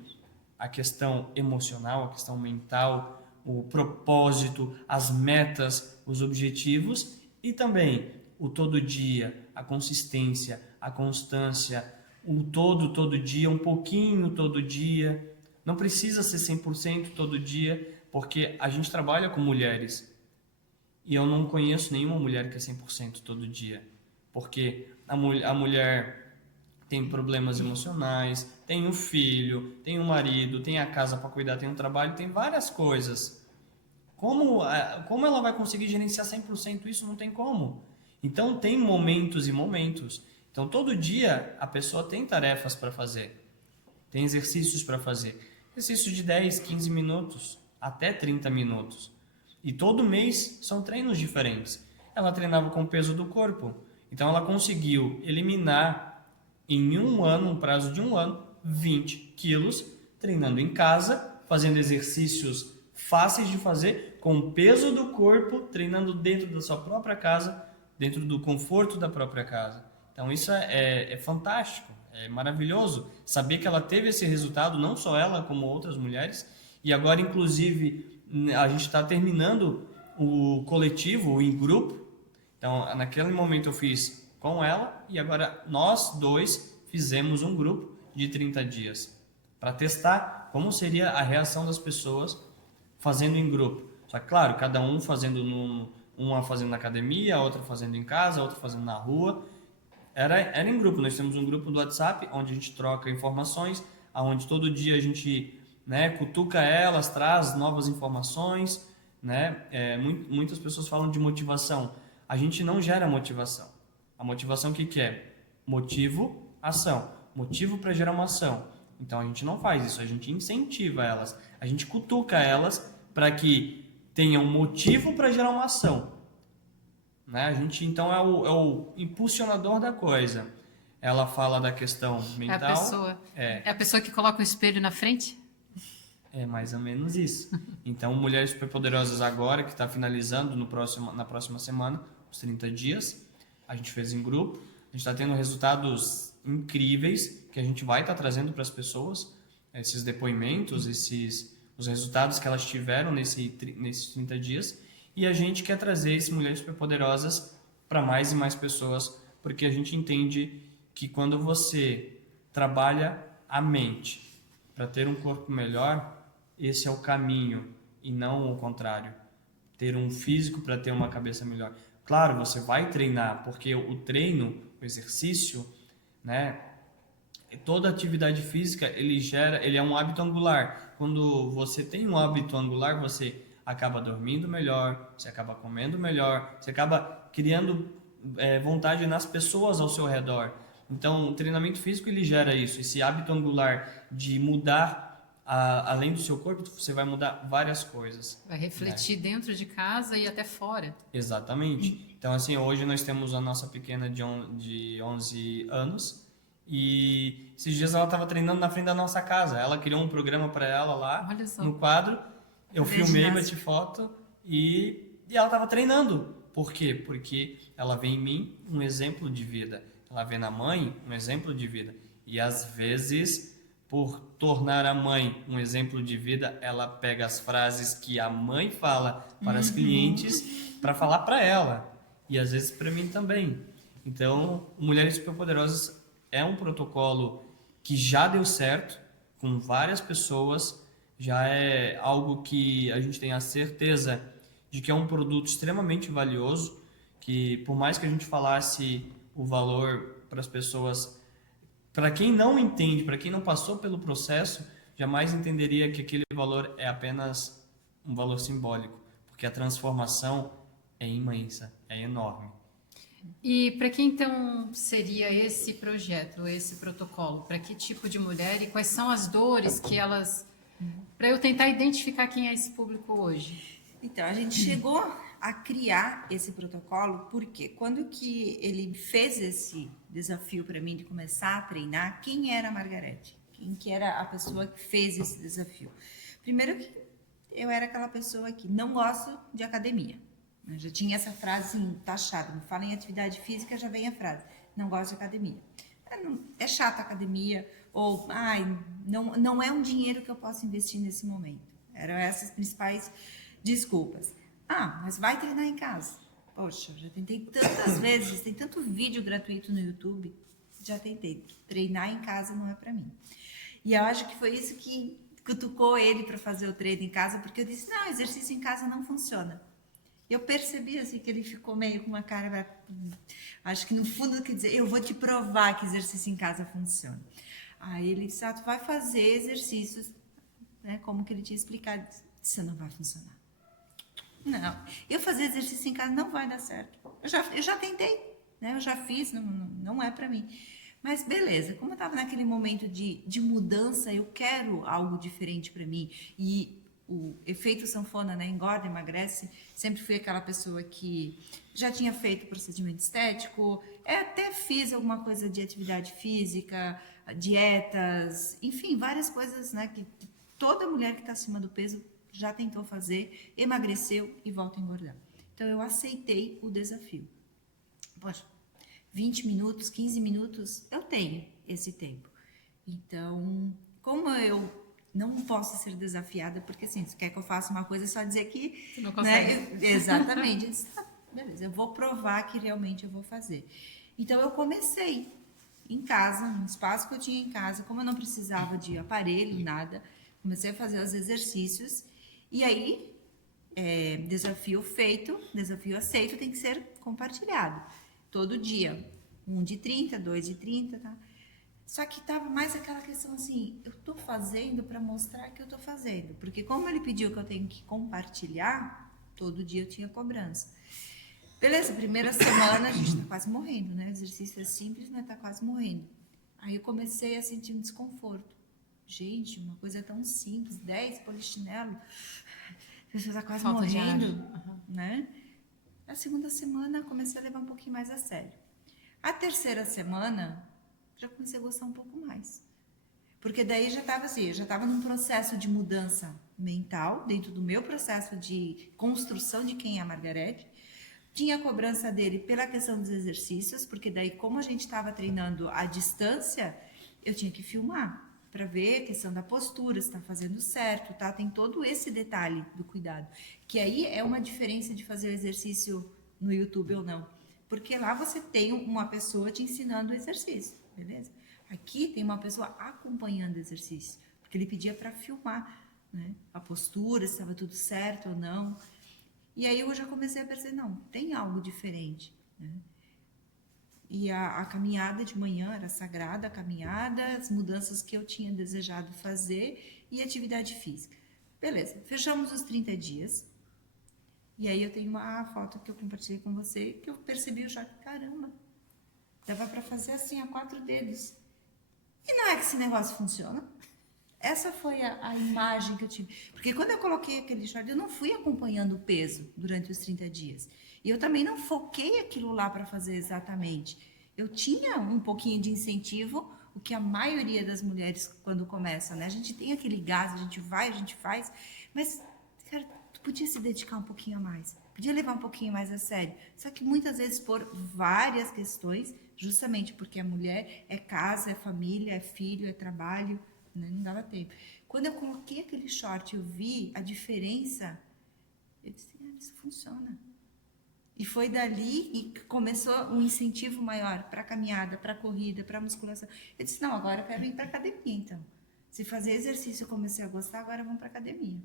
a questão emocional, a questão mental, o propósito, as metas, os objetivos e também o todo dia, a consistência, a constância, o todo dia, um pouquinho todo dia. Não precisa ser 100% todo dia, porque a gente trabalha com mulheres e eu não conheço nenhuma mulher que é 100% todo dia, porque a mulher tem problemas emocionais, tem um filho, tem um marido, tem a casa para cuidar, tem um trabalho, tem várias coisas. Como ela vai conseguir gerenciar 100% isso? Não tem como. Então, tem momentos e momentos. Então, todo dia a pessoa tem tarefas para fazer, tem exercícios para fazer. Exercício de 10, 15 minutos, até 30 minutos. E todo mês são treinos diferentes. Ela treinava com o peso do corpo. Então, ela conseguiu eliminar em um prazo de um ano, 20 quilos, treinando em casa, fazendo exercícios fáceis de fazer, com o peso do corpo, treinando dentro da sua própria casa, dentro do conforto da própria casa. Então isso é fantástico, é maravilhoso saber que ela teve esse resultado, não só ela, como outras mulheres. E agora, inclusive, a gente está terminando o coletivo, o em grupo. Então, naquele momento eu fiz com ela e agora nós dois fizemos um grupo de 30 dias para testar como seria a reação das pessoas fazendo em grupo. Só que, claro, cada um fazendo uma fazendo na academia, a outra fazendo em casa, a outra fazendo na rua. Era em grupo. Nós temos um grupo do WhatsApp onde a gente troca informações, onde todo dia a gente, né, cutuca elas, traz novas informações, né? Muitas pessoas falam de motivação. A gente não gera motivação. A motivação o que é? Motivo, ação. Motivo para gerar uma ação. Então a gente não faz isso, a gente incentiva elas, a gente cutuca elas para que tenham um motivo para gerar uma ação. Né? A gente então é o impulsionador da coisa. Ela fala da questão mental. É a pessoa que coloca o espelho na frente? É mais ou menos isso. Então, Mulheres Superpoderosas agora, que está finalizando na próxima semana, os 30 dias, a gente fez em grupo. A gente está tendo resultados incríveis que a gente vai estar trazendo para as pessoas, esses depoimentos, os resultados que elas tiveram nesses 30 dias. E a gente quer trazer esses Mulheres Superpoderosas para mais e mais pessoas, porque a gente entende que quando você trabalha a mente para ter um corpo melhor, esse é o caminho e não o contrário. Ter um físico para ter uma cabeça melhor. Claro, você vai treinar, porque o treino, o exercício, né, toda atividade física, ele é um hábito angular. Quando você tem um hábito angular, você acaba dormindo melhor, você acaba comendo melhor, você acaba criando vontade nas pessoas ao seu redor. Então, o treinamento físico ele gera isso, esse hábito angular de mudar além do seu corpo, você vai mudar várias coisas. Vai refletir dentro de casa e até fora. Exatamente. Então, assim, hoje nós temos a nossa pequena de 11 anos e esses dias ela estava treinando na frente da nossa casa. Ela criou um programa para ela lá no quadro. Eu filmei, bati foto e ela estava treinando. Por quê? Porque ela vê em mim um exemplo de vida. Ela vê na mãe um exemplo de vida. E às vezes, por tornar a mãe um exemplo de vida, ela pega as frases que a mãe fala para as clientes para falar para ela. E às vezes para mim também. Então, Mulheres Superpoderosas é um protocolo que já deu certo com várias pessoas. Já é algo que a gente tem a certeza de que é um produto extremamente valioso, que por mais que a gente falasse o valor para as pessoas, para quem não entende, para quem não passou pelo processo, jamais entenderia que aquele valor é apenas um valor simbólico, porque a transformação é imensa, é enorme. E para que então seria esse projeto, esse protocolo? Para que tipo de mulher e quais são as dores que elas. Para eu tentar identificar quem é esse público hoje. Então, a gente chegou a criar esse protocolo porque quando que ele fez esse desafio para mim de começar a treinar, quem era a Margarete? Quem que era a pessoa que fez esse desafio? Primeiro que eu era aquela pessoa que não gosto de academia. Eu já tinha essa frase assim, taxada. Me fala em atividade física, já vem a frase. Não gosto de academia. É chata a academia. Ou, não é um dinheiro que eu posso investir nesse momento. Eram essas principais desculpas. Mas vai treinar em casa. Poxa, já tentei tantas vezes. Tem tanto vídeo gratuito no YouTube. Já tentei. Treinar em casa não é para mim. E eu acho que foi isso que cutucou ele para fazer o treino em casa. Porque eu disse, não, exercício em casa não funciona. Eu percebi assim que ele ficou meio com uma cara, acho que no fundo quer dizer, eu vou te provar que exercício em casa funciona. Aí ele disse, tu vai fazer exercícios, né, como que ele tinha explicado, isso não vai funcionar. Não, eu fazer exercício em casa não vai dar certo. Eu já tentei, né, eu já fiz, não é para mim. Mas beleza, como eu estava naquele momento de mudança, eu quero algo diferente para mim e o efeito sanfona, né, engorda, emagrece, sempre fui aquela pessoa que já tinha feito procedimento estético, até fiz alguma coisa de atividade física, dietas, enfim, várias coisas, né, que toda mulher que está acima do peso já tentou fazer, emagreceu e volta a engordar. Então eu aceitei o desafio. Poxa, 20 minutos, 15 minutos, eu tenho esse tempo. Então, como eu não posso ser desafiada, porque assim, se quer que eu faça uma coisa, é só dizer que... Você não consegue. Né, exatamente. Eu disse, beleza, eu vou provar que realmente eu vou fazer. Então, eu comecei em casa, no espaço que eu tinha em casa, como eu não precisava de aparelho, nada, comecei a fazer os exercícios, e aí, desafio feito, desafio aceito, tem que ser compartilhado. Todo dia, 1 de 30, 2 de 30, tá? Só que tava mais aquela questão assim, eu tô fazendo para mostrar que eu tô fazendo. Porque como ele pediu que eu tenho que compartilhar, todo dia eu tinha cobrança. Beleza, primeira semana a gente tá quase morrendo, né? O exercício é simples, mas tá quase morrendo. Aí eu comecei a sentir um desconforto. Gente, uma coisa tão simples, 10 polichinelo, a pessoa tá quase Falta de ar. morrendo, né? Na segunda semana comecei a levar um pouquinho mais a sério. A terceira semana já comecei a gostar um pouco mais. Porque daí já estava assim, eu já estava num processo de mudança mental, dentro do meu processo de construção de quem é a Margarete. Tinha a cobrança dele pela questão dos exercícios, porque daí como a gente estava treinando à distância, eu tinha que filmar para ver a questão da postura, se está fazendo certo, tá? Tem todo esse detalhe do cuidado. Que aí é uma diferença de fazer o exercício no YouTube ou não. Porque lá você tem uma pessoa te ensinando o exercício, beleza? Aqui tem uma pessoa acompanhando o exercício, porque ele pedia para filmar, né? A postura, se estava tudo certo ou não. E aí eu já comecei a perceber, não, tem algo diferente, né? E a caminhada de manhã era sagrada, a caminhada, as mudanças que eu tinha desejado fazer e atividade física. Beleza, fechamos os 30 dias. E aí eu tenho uma foto que eu compartilhei com você, que eu percebi o choque, caramba, dava para fazer assim a 4 dedos. E não é que esse negócio funciona? Essa foi a imagem que eu tive. Porque quando eu coloquei aquele short, eu não fui acompanhando o peso durante os 30 dias. E eu também não foquei aquilo lá para fazer exatamente. Eu tinha um pouquinho de incentivo, o que a maioria das mulheres, quando começam, né? A gente tem aquele gás, a gente vai, a gente faz, mas, cara, tu podia se dedicar um pouquinho a mais. Podia levar um pouquinho mais a sério. Só que muitas vezes por várias questões, justamente porque a mulher é casa, é família, é filho, é trabalho, né? Não dava tempo. Quando eu coloquei aquele short, eu vi a diferença, eu disse, isso funciona. E foi dali que começou um incentivo maior para a caminhada, para a corrida, para a musculação. Eu disse, não, agora eu quero ir para a academia, então. Se fazer exercício eu comecei a gostar, agora vamos para a academia.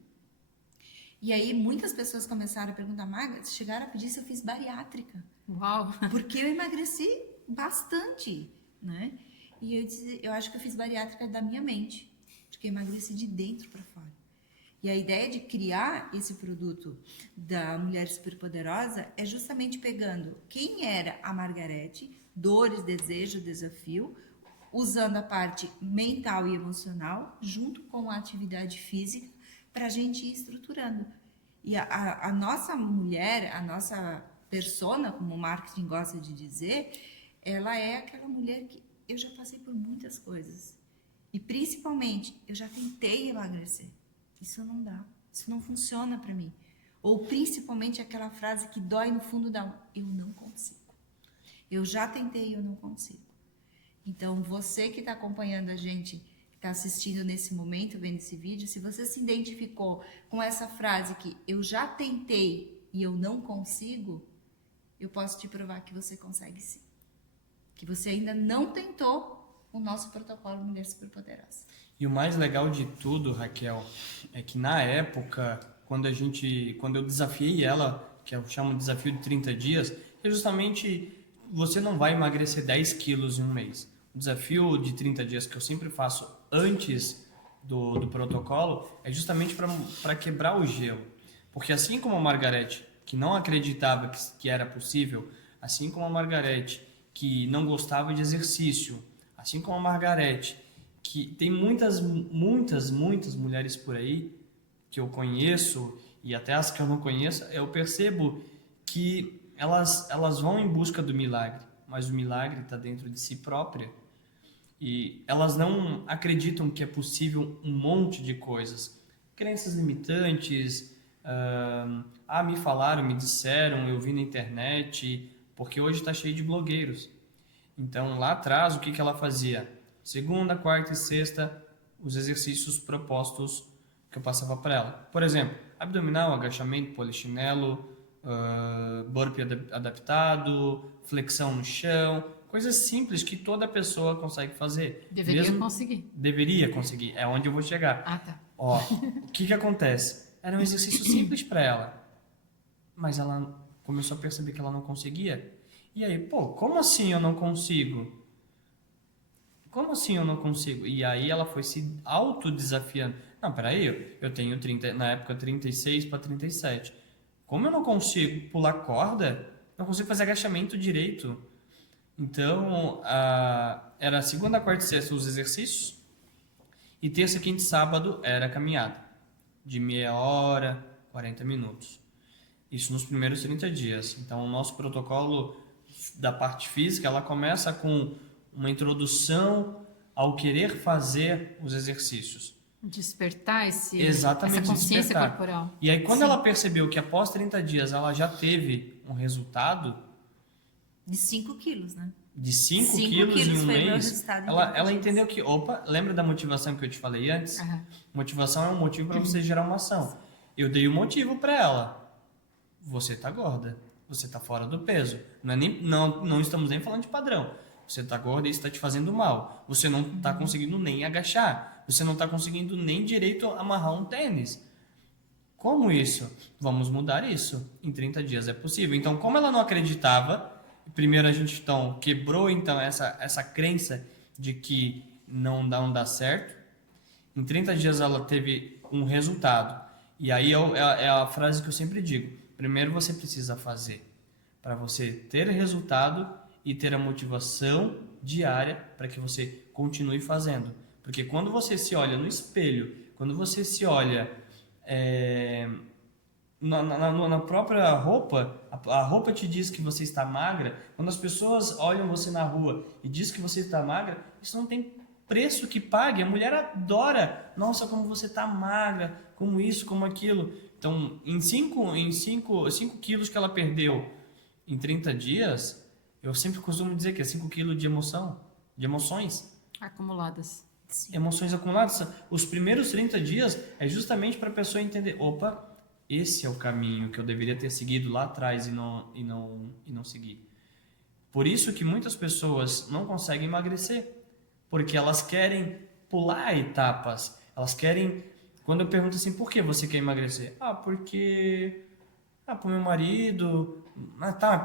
E aí muitas pessoas começaram a perguntar, Maga, chegaram a pedir se eu fiz bariátrica. Uau! Porque eu emagreci bastante, né? E eu disse, eu acho que eu fiz bariátrica da minha mente, porque eu emagreci de dentro para fora. E a ideia de criar esse produto da Mulher Superpoderosa é justamente pegando quem era a Margarete, dores, desejo, desafio, usando a parte mental e emocional, junto com a atividade física, para a gente ir estruturando. E a nossa mulher, a nossa persona, como o marketing gosta de dizer, ela é aquela mulher que eu já passei por muitas coisas. E principalmente, eu já tentei emagrecer. Isso não dá. Isso não funciona para mim. Ou principalmente aquela frase que dói no fundo da alma. Eu não consigo. Eu já tentei e eu não consigo. Então, você que está acompanhando a gente, que está assistindo nesse momento, vendo esse vídeo, se você se identificou com essa frase que eu já tentei e eu não consigo, eu posso te provar que você consegue sim. Que você ainda não tentou o nosso protocolo Mulher Superpoderosa. E o mais legal de tudo, Raquel, é que na época, quando eu desafiei ela, que eu chamo de desafio de 30 dias, é justamente você não vai emagrecer 10 quilos em um mês. O desafio de 30 dias que eu sempre faço antes do protocolo é justamente para quebrar o gelo. Porque assim como a Margarete, que não acreditava que era possível, assim como a Margarete, que não gostava de exercício, assim como a Margarete, que tem muitas mulheres por aí que eu conheço e até as que eu não conheço, eu percebo que elas vão em busca do milagre, mas o milagre está dentro de si própria. E elas não acreditam que é possível um monte de coisas. Crenças limitantes, me falaram, me disseram, eu vi na internet, porque hoje está cheio de blogueiros. Então, lá atrás, o que ela fazia? Segunda, quarta e sexta, os exercícios propostos que eu passava para ela. Por exemplo, abdominal, agachamento, polichinelo, burpee adaptado, flexão no chão, coisas simples que toda pessoa consegue fazer. Conseguir. Deveria conseguir, é onde eu vou chegar. Ah, tá. Ó, o que acontece? Era um exercício simples para ela, mas ela começou a perceber que ela não conseguia. E aí, como assim eu não consigo? Como assim eu não consigo? E aí ela foi se autodesafiando. Não, peraí, eu tenho 30, na época 36 para 37. Como eu não consigo pular corda, não consigo fazer agachamento direito. Então, era segunda, quarta e sexta os exercícios. E terça, quinta e sábado era a caminhada. De meia hora, 40 minutos. Isso nos primeiros 30 dias. Então, o nosso protocolo da parte física, ela começa com uma introdução ao querer fazer os exercícios. Despertar essa consciência despertar. corporal. E aí, quando ela percebeu que após 30 dias ela já teve um resultado... De 5 quilos, né? De 5 quilos em um mês, ela dias. entendeu que, lembra da motivação que eu te falei antes? Uhum. Motivação é um motivo para você gerar uma ação. Eu dei o motivo para ela. Você tá gorda. Você tá fora do peso. Não estamos nem falando de padrão. Você tá gorda e isso está te fazendo mal. Você não está conseguindo nem agachar. Você não está conseguindo nem direito amarrar um tênis. Como isso? Vamos mudar isso. Em 30 dias é possível. Então, como ela não acreditava, primeiro a gente então quebrou então essa crença de que não dá certo. Em 30 dias ela teve um resultado. E aí é a frase que eu sempre digo. Primeiro você precisa fazer para você ter resultado e ter a motivação diária para que você continue fazendo. Porque quando você se olha no espelho, quando você se olha na própria roupa, a roupa te diz que você está magra. Quando as pessoas olham você na rua e diz que você está magra, isso não tem preço que pague. A mulher adora. Nossa, como você está magra, como isso, como aquilo. Então, em 5 quilos que ela perdeu em 30 dias, eu sempre costumo dizer que é 5 quilos de emoções. Acumuladas. Sim. Emoções acumuladas. Os primeiros 30 dias é justamente para a pessoa entender, esse é o caminho que eu deveria ter seguido lá atrás e não segui. Por isso que muitas pessoas não conseguem emagrecer, porque elas querem pular etapas. Elas querem... Quando eu pergunto assim, por que você quer emagrecer? Porque... pro meu marido...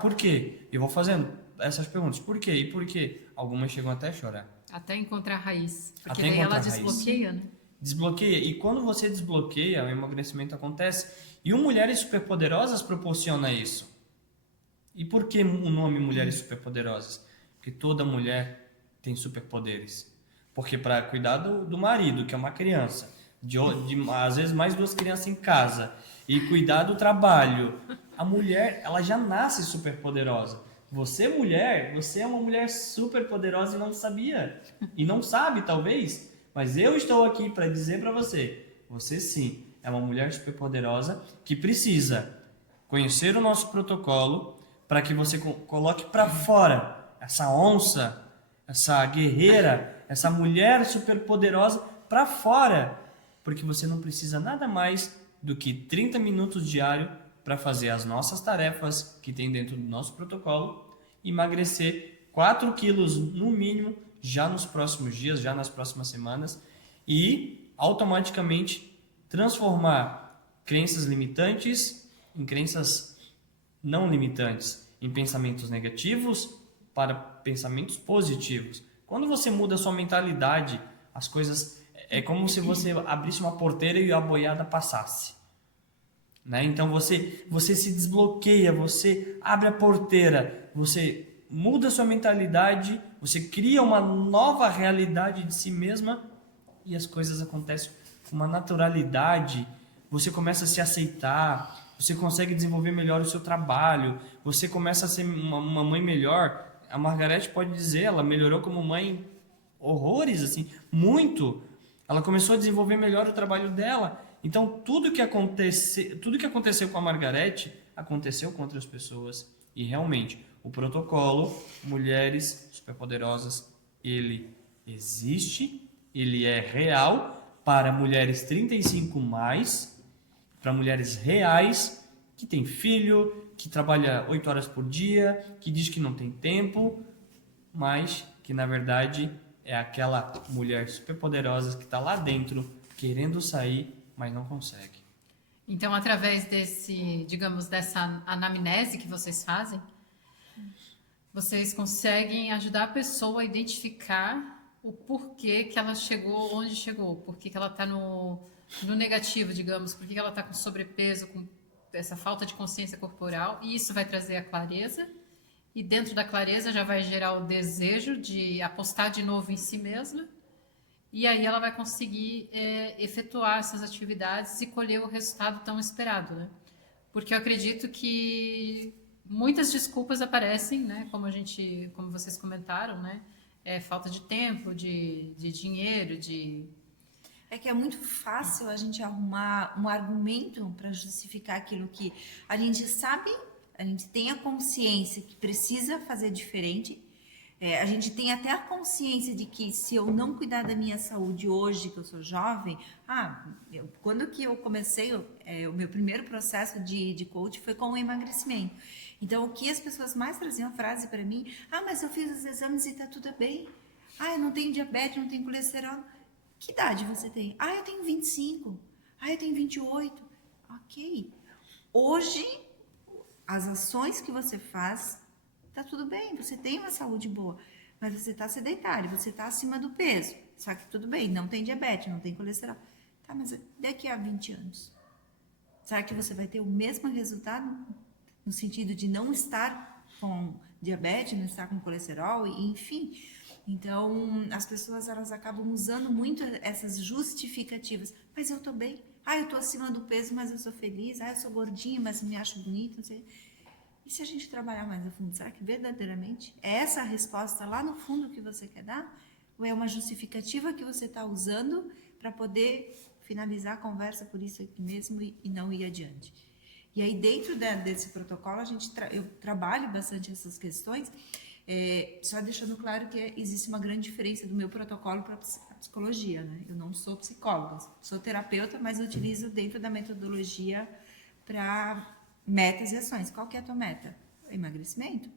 por quê? Eu vou fazendo essas perguntas. Por quê? E por quê? Algumas chegam até a chorar. Até encontrar a raiz. Porque Até daí ela encontrar a raiz. desbloqueia, né? Desbloqueia. E quando você desbloqueia, o emagrecimento acontece. E o Mulheres Superpoderosas proporciona isso. E por que o nome Mulheres Superpoderosas? Porque toda mulher tem superpoderes. Porque para cuidar do marido, que é uma criança, às vezes mais 2 crianças em casa, e cuidar do trabalho, a mulher, ela já nasce superpoderosa. Você, mulher, você é uma mulher superpoderosa e não sabia. E não sabe, talvez. Mas eu estou aqui para dizer para você, você sim é uma mulher superpoderosa que precisa conhecer o nosso protocolo para que você coloque para fora essa onça, essa guerreira, essa mulher superpoderosa para fora, porque você não precisa nada mais do que 30 minutos diário para fazer as nossas tarefas que tem dentro do nosso protocolo, emagrecer 4 quilos no mínimo já nos próximos dias, já nas próximas semanas, e automaticamente transformar crenças limitantes em crenças não limitantes, em pensamentos negativos para pensamentos positivos. Quando você muda a sua mentalidade, as coisas é como se você abrisse uma porteira e a boiada passasse. Né? Então você se desbloqueia, você abre a porteira, você muda a sua mentalidade, você cria uma nova realidade de si mesma e as coisas acontecem com uma naturalidade. Você começa a se aceitar, você consegue desenvolver melhor o seu trabalho, você começa a ser uma mãe melhor. A Margarete pode dizer, ela melhorou como mãe horrores, assim, muito. Ela começou a desenvolver melhor o trabalho dela. Então, tudo que aconteceu com a Margarete, aconteceu com outras pessoas. E realmente, o protocolo Mulheres Superpoderosas, ele existe, ele é real para mulheres 35 mais, para mulheres reais, que tem filho, que trabalha 8 horas por dia, que diz que não tem tempo, mas que na verdade é aquela mulher superpoderosa que está lá dentro, querendo sair, mas não consegue. Então, através dessa anamnese que vocês fazem, vocês conseguem ajudar a pessoa a identificar o porquê que ela chegou onde chegou, porquê que ela está no negativo, digamos, porquê que ela está com sobrepeso, com essa falta de consciência corporal, e isso vai trazer a clareza, e dentro da clareza já vai gerar o desejo de apostar de novo em si mesma, e aí ela vai conseguir efetuar essas atividades e colher o resultado tão esperado, né? Porque eu acredito que muitas desculpas aparecem, né? Como vocês comentaram, né? Falta de tempo, de dinheiro, É que é muito fácil a gente arrumar um argumento para justificar aquilo que a gente sabe, a gente tem a consciência que precisa fazer diferente. A gente tem até a consciência de que se eu não cuidar da minha saúde hoje, que eu sou jovem, quando que eu comecei, o meu primeiro processo de coach foi com o emagrecimento. Então, o que as pessoas mais traziam a frase para mim, mas eu fiz os exames e tá tudo bem. Eu não tenho diabetes, não tenho colesterol. Que idade você tem? Eu tenho 25. Eu tenho 28. Ok. Hoje, as ações que você faz, tá tudo bem, você tem uma saúde boa, mas você tá sedentário, você tá acima do peso. Só que tudo bem, não tem diabetes, não tem colesterol. Tá, mas daqui a 20 anos, será que você vai ter o mesmo resultado? No sentido de não estar com diabetes, não estar com colesterol, enfim. Então, as pessoas elas acabam usando muito essas justificativas. Mas eu tô bem. Eu tô acima do peso, mas eu sou feliz. Eu sou gordinha, mas me acho bonita. Não sei. E se a gente trabalhar mais a fundo, será que verdadeiramente é essa a resposta lá no fundo que você quer dar? Ou é uma justificativa que você está usando para poder finalizar a conversa por isso aqui mesmo e não ir adiante? E aí, dentro desse protocolo, eu trabalho bastante essas questões, só deixando claro que existe uma grande diferença do meu protocolo para a psicologia, né? Eu não sou psicóloga, sou terapeuta, mas utilizo dentro da metodologia para metas e ações. Qual que é a tua meta? Emagrecimento.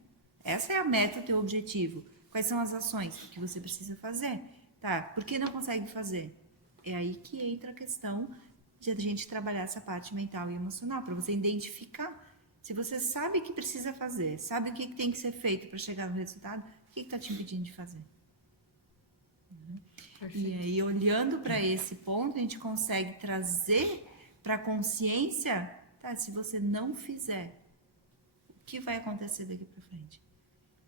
Essa é a meta, teu objetivo. Quais são as ações que você precisa fazer? Tá, por que não consegue fazer? É aí que entra a questão de a gente trabalhar essa parte mental e emocional, para você identificar. Se você sabe que precisa fazer, sabe o que tem que ser feito para chegar no resultado, o que está te impedindo de fazer? E aí, olhando para esse ponto, a gente consegue trazer para a consciência, tá? Se você não fizer, o que vai acontecer daqui para frente?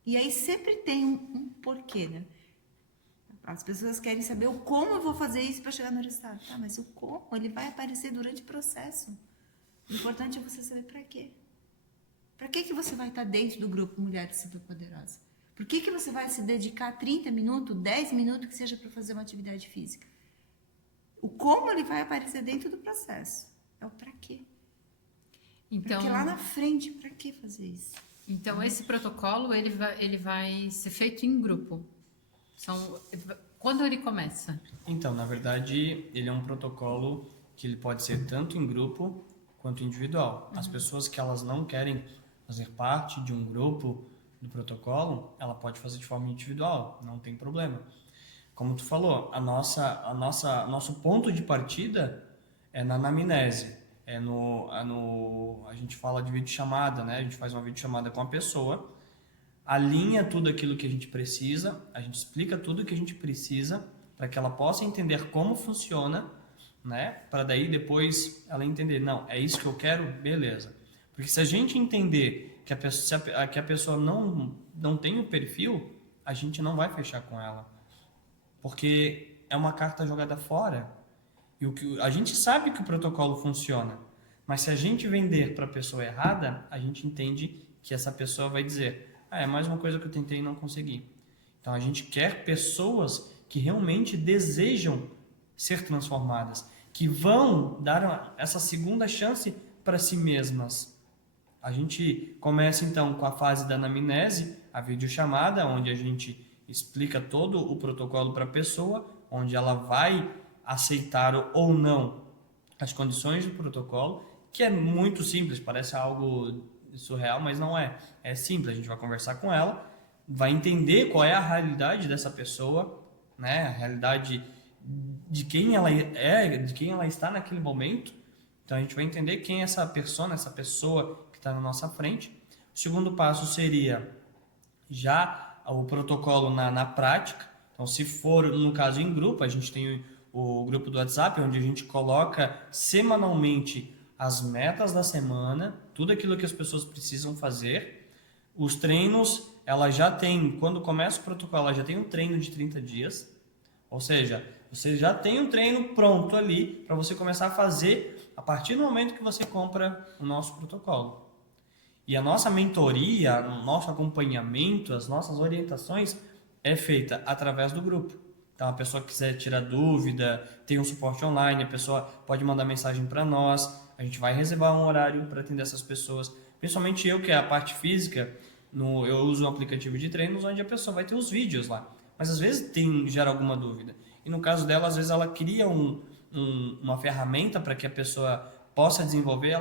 E aí sempre tem um porquê, né? As pessoas querem saber o como eu vou fazer isso para chegar no resultado. Tá, mas o como, ele vai aparecer durante o processo. O importante é você saber para quê. Para que você vai estar dentro do grupo Mulheres Superpoderosas? Por que você vai se dedicar 30 minutos, 10 minutos que seja para fazer uma atividade física? O como ele vai aparecer dentro do processo. É o para quê. Então, porque lá na frente, para que fazer isso? Então, esse protocolo, ele vai ser feito em grupo. Quando ele começa? Então, na verdade, ele é um protocolo que ele pode ser tanto em grupo quanto individual. As pessoas que elas não querem fazer parte de um grupo do protocolo, ela pode fazer de forma individual, não tem problema. Como tu falou, nosso ponto de partida é na anamnese. A gente fala de videochamada, né? A gente faz uma videochamada com a pessoa, alinha tudo aquilo que a gente precisa, a gente explica tudo o que a gente precisa para que ela possa entender como funciona, né? Para daí depois ela entender, não, é isso que eu quero, beleza. Porque se a gente entender que a pessoa não tem o perfil, a gente não vai fechar com ela. Porque é uma carta jogada fora. E a gente sabe que o protocolo funciona, mas se a gente vender para a pessoa errada, a gente entende que essa pessoa vai dizer, é mais uma coisa que eu tentei e não consegui. Então a gente quer pessoas que realmente desejam ser transformadas, que vão dar essa segunda chance para si mesmas. A gente começa então com a fase da anamnese, a videochamada, onde a gente explica todo o protocolo para a pessoa, onde ela vai aceitar ou não as condições do protocolo, que é muito simples, parece algo surreal, mas não é. É simples, a gente vai conversar com ela, vai entender qual é a realidade dessa pessoa, né? A realidade de quem ela é, de quem ela está naquele momento. Então a gente vai entender quem é essa pessoa que está na nossa frente. O segundo passo seria já o protocolo na prática. Então, se for, no caso, em grupo, a gente tem o grupo do WhatsApp, onde a gente coloca semanalmente as metas da semana, tudo aquilo que as pessoas precisam fazer. Os treinos, ela já tem, quando começa o protocolo, ela já tem um treino de 30 dias. Ou seja, você já tem um treino pronto ali para você começar a fazer a partir do momento que você compra o nosso protocolo. E a nossa mentoria, o nosso acompanhamento, as nossas orientações é feita através do grupo. Então, a pessoa que quiser tirar dúvida, tem um suporte online, a pessoa pode mandar mensagem para nós, a gente vai reservar um horário para atender essas pessoas. Principalmente eu, que é a parte física, eu uso um aplicativo de treinos onde a pessoa vai ter os vídeos lá. Mas às vezes gera alguma dúvida. E no caso dela, às vezes ela cria uma ferramenta para que a pessoa possa desenvolver,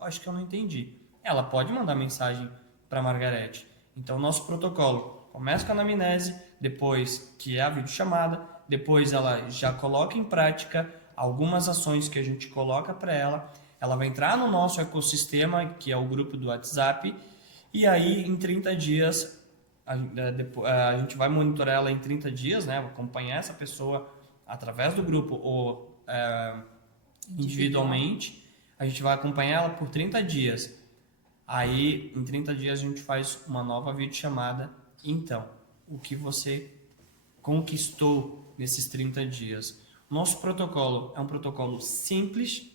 acho que eu não entendi. Ela pode mandar mensagem para a Margarete. Então, nosso protocolo começa com a anamnese, depois que é a videochamada, depois ela já coloca em prática algumas ações que a gente coloca para ela, ela vai entrar no nosso ecossistema, que é o grupo do WhatsApp, e aí em 30 dias, a gente vai monitorar ela em 30 dias, né? Acompanhar essa pessoa através do grupo ou individualmente, a gente vai acompanhar ela por 30 dias. Aí, em 30 dias, a gente faz uma nova videochamada. Então, o que você conquistou nesses 30 dias? Nosso protocolo é um protocolo simples,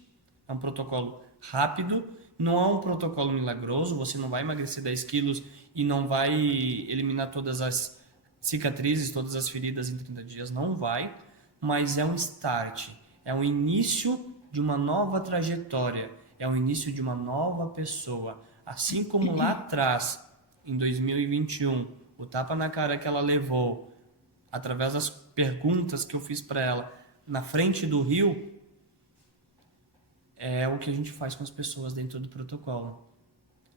é um protocolo rápido, não é um protocolo milagroso, você não vai emagrecer 10 quilos e não vai eliminar todas as cicatrizes, todas as feridas em 30 dias, não vai, mas é um start, é o início de uma nova trajetória, é o início de uma nova pessoa. Assim como lá atrás, em 2021, o tapa na cara que ela levou, através das perguntas que eu fiz para ela, na frente do rio, é o que a gente faz com as pessoas dentro do protocolo.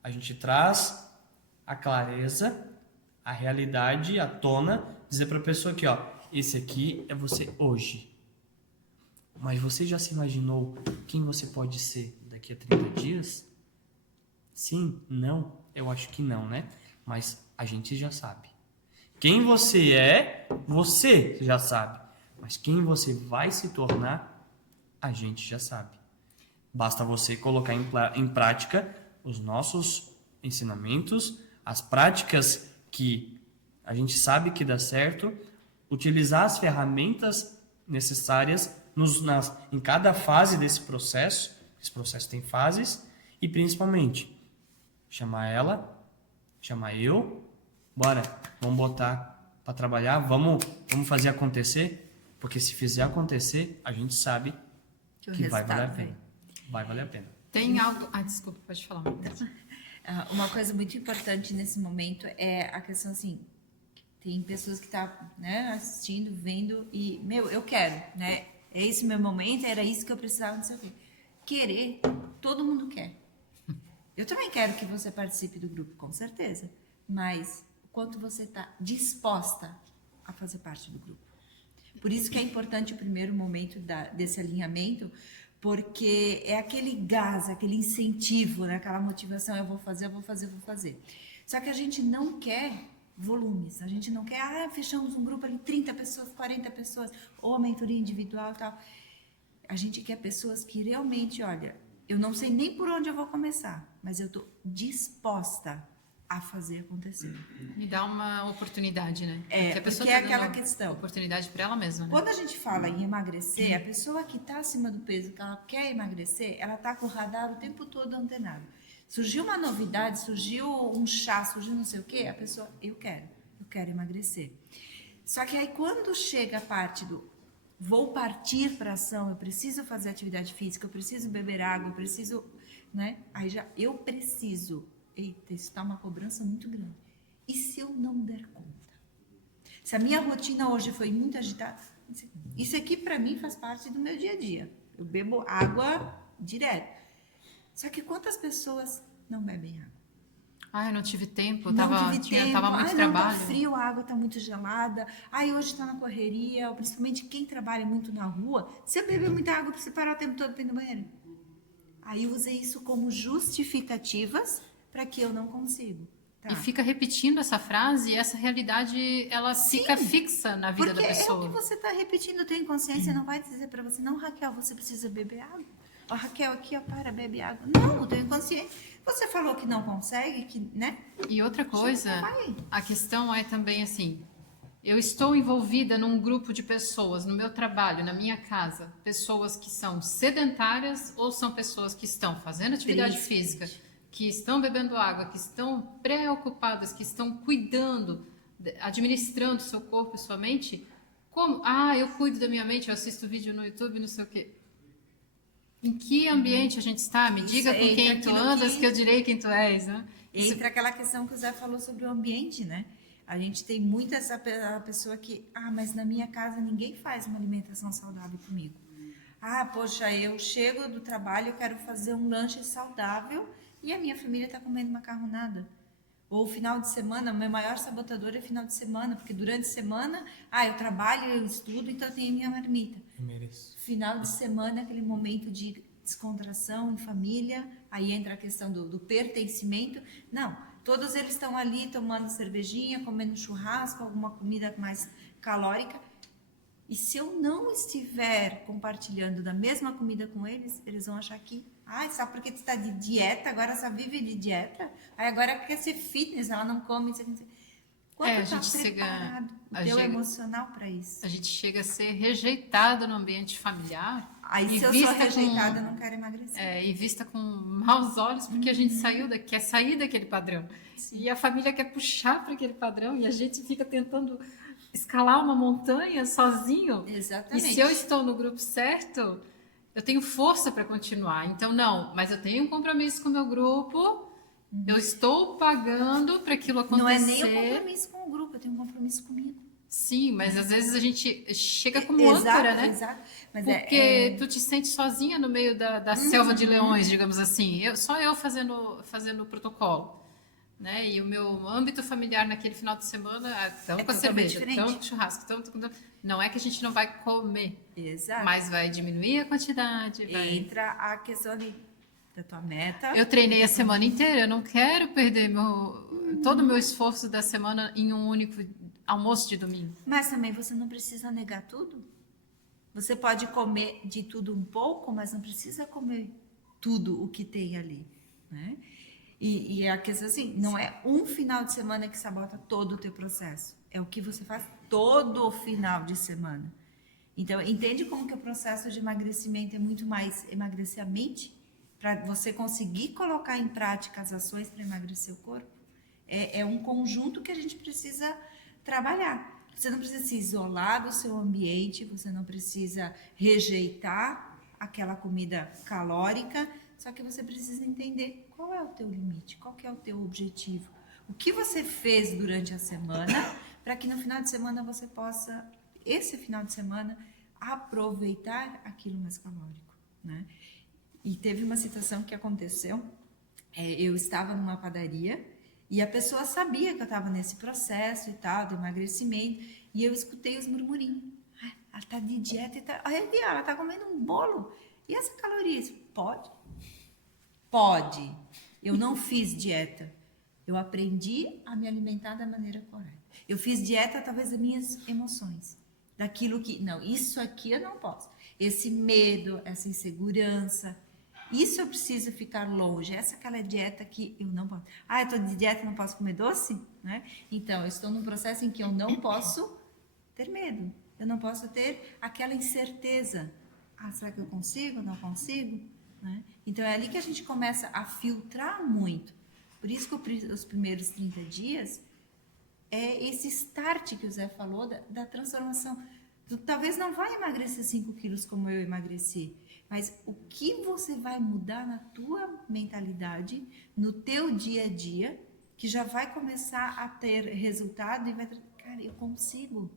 A gente traz a clareza, a realidade à tona, dizer para a pessoa aqui, esse aqui é você hoje. Mas você já se imaginou quem você pode ser daqui a 30 dias? Sim? Não? Eu acho que não, né? Mas a gente já sabe. Quem você é, você já sabe. Mas quem você vai se tornar, a gente já sabe. Basta você colocar em prática os nossos ensinamentos, as práticas que a gente sabe que dá certo, utilizar as ferramentas necessárias em cada fase desse processo. Esse processo tem fases e, principalmente, chamar ela, chamar eu, bora, vamos botar para trabalhar, vamos fazer acontecer, porque se fizer acontecer, a gente sabe que vai valer a pena. Vai valer a pena. Tem algo... desculpa, pode falar. Uma coisa muito importante nesse momento é a questão assim, tem pessoas que estão assistindo, vendo e, eu quero, né? É esse meu momento, era isso que eu precisava, não sei o quê. Querer, todo mundo quer. Eu também quero que você participe do grupo, com certeza. Mas o quanto você está disposta a fazer parte do grupo. Por isso que é importante o primeiro momento desse alinhamento, porque é aquele gás, aquele incentivo, né? Aquela motivação, eu vou fazer. Só que a gente não quer volumes, a gente não quer, fechamos um grupo ali, 30 pessoas, 40 pessoas, ou a mentoria individual e tal. A gente quer pessoas que realmente, olha, eu não sei nem por onde eu vou começar, mas eu estou disposta a fazer acontecer. Me dá uma oportunidade, né? Porque é aquela questão. Oportunidade para ela mesma, né? Quando a gente fala em emagrecer, a pessoa que está acima do peso, que ela quer emagrecer, ela está com o radar o tempo todo antenado. Surgiu uma novidade, surgiu um chá, surgiu não sei o quê, a pessoa, eu quero emagrecer. Só que aí quando chega a parte do vou partir para ação, eu preciso fazer atividade física, eu preciso beber água, eu preciso, né? Aí já eu preciso. Eita, isso está uma cobrança muito grande. E se eu não der conta? Se a minha rotina hoje foi muito agitada, isso aqui para mim faz parte do meu dia a dia. Eu bebo água direto. Só que quantas pessoas não bebem água? Eu não tive tempo, Tava muito trabalho. Tá frio, a água tá muito gelada. Hoje tá na correria, principalmente quem trabalha muito na rua. Você bebe muita água para você parar o tempo todo para ir no banheiro. Aí eu usei isso como justificativas para que eu não consigo. Tá. E fica repetindo essa frase e essa realidade, ela fica fixa na vida da pessoa. Porque é o que você está repetindo, tem consciência, não vai dizer para você, não, Raquel, você precisa beber água. Ó, Raquel, aqui, ó, bebe água. Não, eu tenho consciência. Você falou que não consegue, que, né? E outra coisa, a questão é também assim, eu estou envolvida num grupo de pessoas, no meu trabalho, na minha casa, pessoas que são sedentárias ou são pessoas que estão fazendo atividade física, que estão bebendo água, que estão preocupadas, que estão cuidando, administrando seu corpo e sua mente. Como? Eu cuido da minha mente, eu assisto vídeo no YouTube, não sei o quê. Em que ambiente a gente está? Me diga com quem tu andas, que eu direi quem tu és, né? Entra aquela questão que o Zé falou sobre o ambiente, né? A gente tem muito essa pessoa que, mas na minha casa ninguém faz uma alimentação saudável comigo. Poxa, eu chego do trabalho, eu quero fazer um lanche saudável e a minha família está comendo macarronada. Ou final de semana, o meu maior sabotador é final de semana, porque durante a semana, eu trabalho, eu estudo, então eu tenho minha marmita. Eu mereço. Final de semana, aquele momento de descontração em família, aí entra a questão do pertencimento. Não, todos eles estão ali tomando cervejinha, comendo churrasco, alguma comida mais calórica. E se eu não estiver compartilhando da mesma comida com eles, eles vão achar que, só porque tu está de dieta, agora só vive de dieta, agora quer ser fitness, ela não come, isso aqui. Quando tá preparado o teu emocional para isso? A gente chega a ser rejeitado no ambiente familiar. Aí se eu sou rejeitada, eu não quero emagrecer. E vista com maus olhos, porque a gente quer sair daquele padrão. Sim. E a família quer puxar para aquele padrão e a gente fica tentando escalar uma montanha sozinho. Exatamente. E se eu estou no grupo certo, eu tenho força para continuar. Então, mas eu tenho um compromisso com o meu grupo, eu estou pagando para aquilo acontecer. Não é nem um compromisso com o grupo, eu tenho um compromisso comigo. Sim, mas às vezes a gente chega como âncora, né? Exato. Mas porque tu te sente sozinha no meio da selva de leões, digamos assim. Só eu fazendo o protocolo. Né? E o meu âmbito familiar naquele final de semana, estamos com a cerveja, estamos com o churrasco, não é que a gente não vai comer, exato, mas vai diminuir a quantidade. Entra a questão ali da tua meta. Eu treinei a semana inteira, eu não quero perder todo o meu esforço da semana em um único almoço de domingo. Mas também você não precisa negar tudo. Você pode comer de tudo um pouco, mas não precisa comer tudo o que tem ali, né? E a questão assim, não é um final de semana que sabota todo o teu processo. É o que você faz todo o final de semana. Então, entende como que o processo de emagrecimento é muito mais emagrecer a mente? Para você conseguir colocar em prática as ações para emagrecer o corpo? É um conjunto que a gente precisa trabalhar. Você não precisa se isolar do seu ambiente, você não precisa rejeitar aquela comida calórica, só que você precisa entender qual é o teu limite, qual que é o teu objetivo. O que você fez durante a semana para que no final de semana você possa, esse final de semana, aproveitar aquilo mais calórico, né? E teve uma situação que aconteceu, eu estava numa padaria e a pessoa sabia que eu estava nesse processo e tal, de emagrecimento, e eu escutei os murmurinhos. Ah, ela está de dieta e tal. Aí eu vi, ela está comendo um bolo. E essa caloria? Pode? Pode. Eu não fiz dieta. Eu aprendi a me alimentar da maneira correta. Eu fiz dieta através das minhas emoções. Daquilo que, não, isso aqui eu não posso. Esse medo, essa insegurança, isso eu preciso ficar longe. Essa é aquela dieta que eu não posso. Ah, eu estou de dieta, não posso comer doce? Né? Então, eu estou num processo em que eu não posso ter medo. Eu não posso ter aquela incerteza. Ah, será que eu consigo? Não consigo? Né? Então, é ali que a gente começa a filtrar muito. Por isso que os primeiros 30 dias é esse start que o Zé falou da transformação. Tu talvez não vai emagrecer 5 quilos como eu emagreci, mas o que você vai mudar na tua mentalidade, no teu dia a dia, que já vai começar a ter resultado e vai... Cara, eu consigo.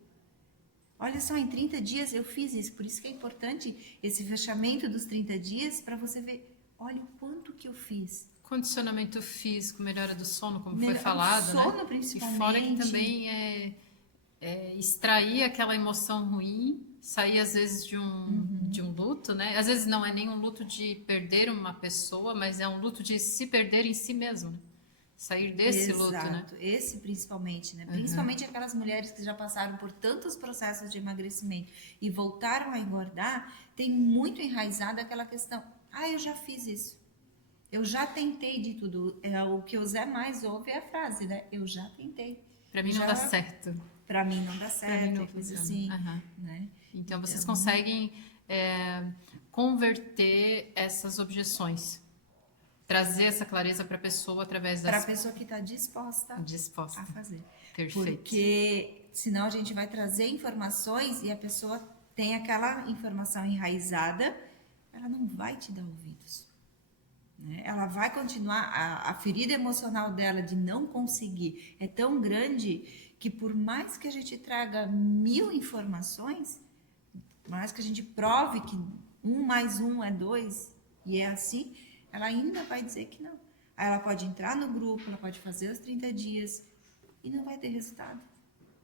Olha só, em 30 dias eu fiz isso. Por isso que é importante esse fechamento dos 30 dias para você ver, olha o quanto que eu fiz. Condicionamento físico, melhora do sono, como foi falado, sono, né? principalmente. E fora que também extrair aquela emoção ruim, sair às vezes de um luto, né? Às vezes não é nem um luto de perder uma pessoa, mas é um luto de se perder em si mesmo, né? Sair desse luto, né? Exato, esse principalmente, né? Principalmente aquelas mulheres que já passaram por tantos processos de emagrecimento e voltaram a engordar, tem muito enraizada aquela questão, eu já fiz isso. Eu já tentei de tudo. O que o Zé mais ouve é a frase, né? Eu já tentei. Pra mim não dá certo. Pra mim não dá certo, não coisa funciona. assim, né? Então, vocês conseguem converter essas objeções, trazer essa clareza para a pessoa através das... Para a pessoa que está disposta a fazer. Perfeito. Porque senão a gente vai trazer informações e a pessoa tem aquela informação enraizada, ela não vai te dar ouvidos. Né? Ela vai continuar, a ferida emocional dela de não conseguir é tão grande que por mais que a gente traga 1000 informações, por mais que a gente prove que 1 mais 1 é 2 e é assim, ela ainda vai dizer que não. Aí ela pode entrar no grupo, ela pode fazer os 30 dias e não vai ter resultado.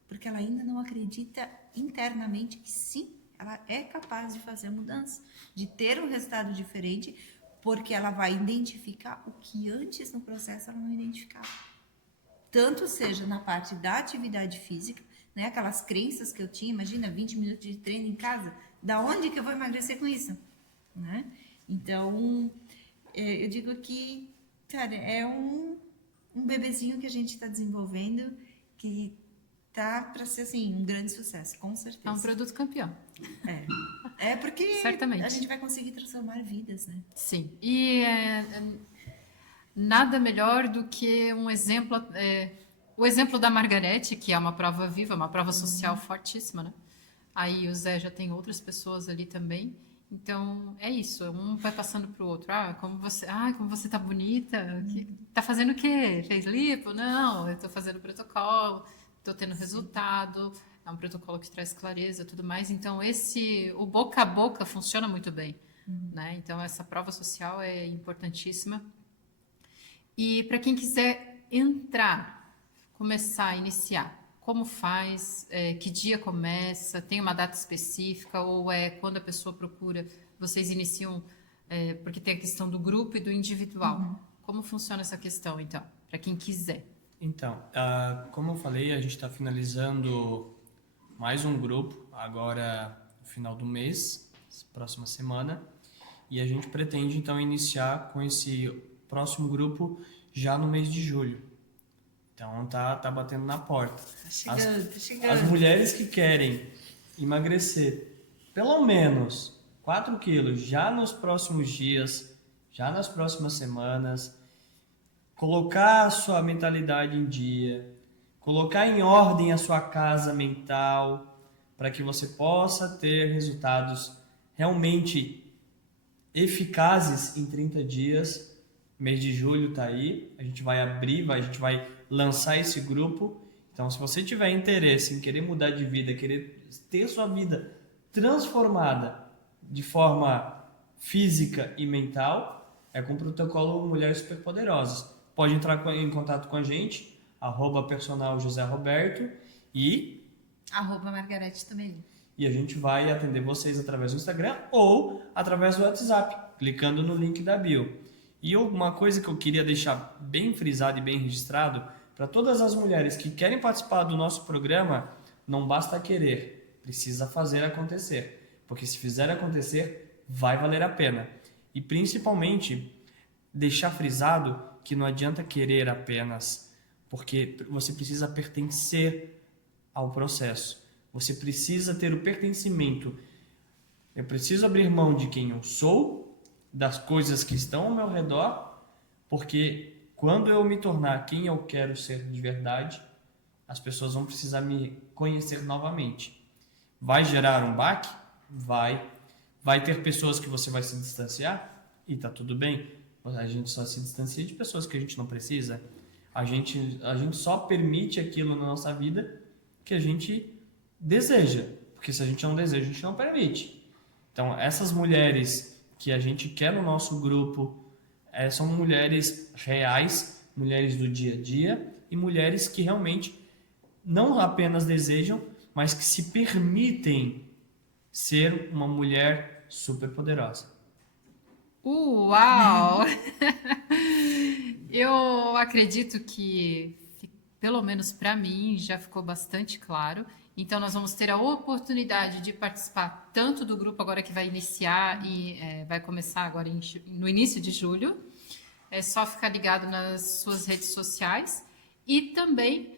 Porque ela ainda não acredita internamente que sim, ela é capaz de fazer a mudança, de ter um resultado diferente, porque ela vai identificar o que antes no processo ela não identificava. Tanto seja na parte da atividade física, né? Aquelas crenças que eu tinha, imagina, 20 minutos de treino em casa, da onde que eu vou emagrecer com isso? Né? Então, eu digo que, cara, é um bebezinho que a gente está desenvolvendo que tá para ser, assim, um grande sucesso, com certeza. É um produto campeão. É porque certamente a gente vai conseguir transformar vidas, né? Sim. E nada melhor do que um exemplo, o exemplo da Margarete, que é uma prova viva, uma prova social fortíssima, né? Aí o Zé já tem outras pessoas ali também. Então, é isso. Um vai passando para o outro. Como você tá bonita. Tá fazendo o quê? Fez lipo? Não, eu tô fazendo protocolo. Tô tendo resultado. É um protocolo que traz clareza e tudo mais. Então, o boca a boca funciona muito bem. Né? Então, essa prova social é importantíssima. E para quem quiser entrar, começar, iniciar, como faz, que dia começa, tem uma data específica ou é quando a pessoa procura, vocês iniciam, porque tem a questão do grupo e do individual. Como funciona essa questão, então, para quem quiser? Então, como eu falei, a gente está finalizando mais um grupo, agora no final do mês, próxima semana, e a gente pretende então iniciar com esse próximo grupo já no mês de julho. Então tá batendo na porta. Tá chegando, tá chegando. As mulheres que querem emagrecer pelo menos 4 quilos já nos próximos dias, já nas próximas semanas, colocar a sua mentalidade em dia, colocar em ordem a sua casa mental, para que você possa ter resultados realmente eficazes em 30 dias. Mês de julho tá aí, a gente vai abrir, a gente vai lançar esse grupo. Então, se você tiver interesse em querer mudar de vida, querer ter sua vida transformada de forma física e mental, é com o protocolo Mulheres Superpoderosas. Pode entrar em contato com a gente, @personal José Roberto e @Margarete também. E a gente vai atender vocês através do Instagram ou através do WhatsApp, clicando no link da bio. E uma coisa que eu queria deixar bem frisado e bem registrado, para todas as mulheres que querem participar do nosso programa, não basta querer, precisa fazer acontecer. Porque se fizer acontecer, vai valer a pena. E principalmente, deixar frisado que não adianta querer apenas, porque você precisa pertencer ao processo. Você precisa ter o pertencimento. Eu preciso abrir mão de quem eu sou, das coisas que estão ao meu redor, porque quando eu me tornar quem eu quero ser de verdade, as pessoas vão precisar me conhecer novamente. Vai gerar um baque? Vai. Vai ter pessoas que você vai se distanciar? E tá tudo bem. A gente só se distancia de pessoas que a gente não precisa. A gente só permite aquilo na nossa vida que a gente deseja. Porque se a gente não deseja, a gente não permite. Então, essas mulheres que a gente quer no nosso grupo são mulheres reais, mulheres do dia a dia e mulheres que realmente não apenas desejam, mas que se permitem ser uma mulher super poderosa. Uau! Eu acredito que, pelo menos para mim, já ficou bastante claro. Então, nós vamos ter a oportunidade de participar tanto do grupo agora que vai iniciar e vai começar agora no início de julho. É só ficar ligado nas suas redes sociais. E também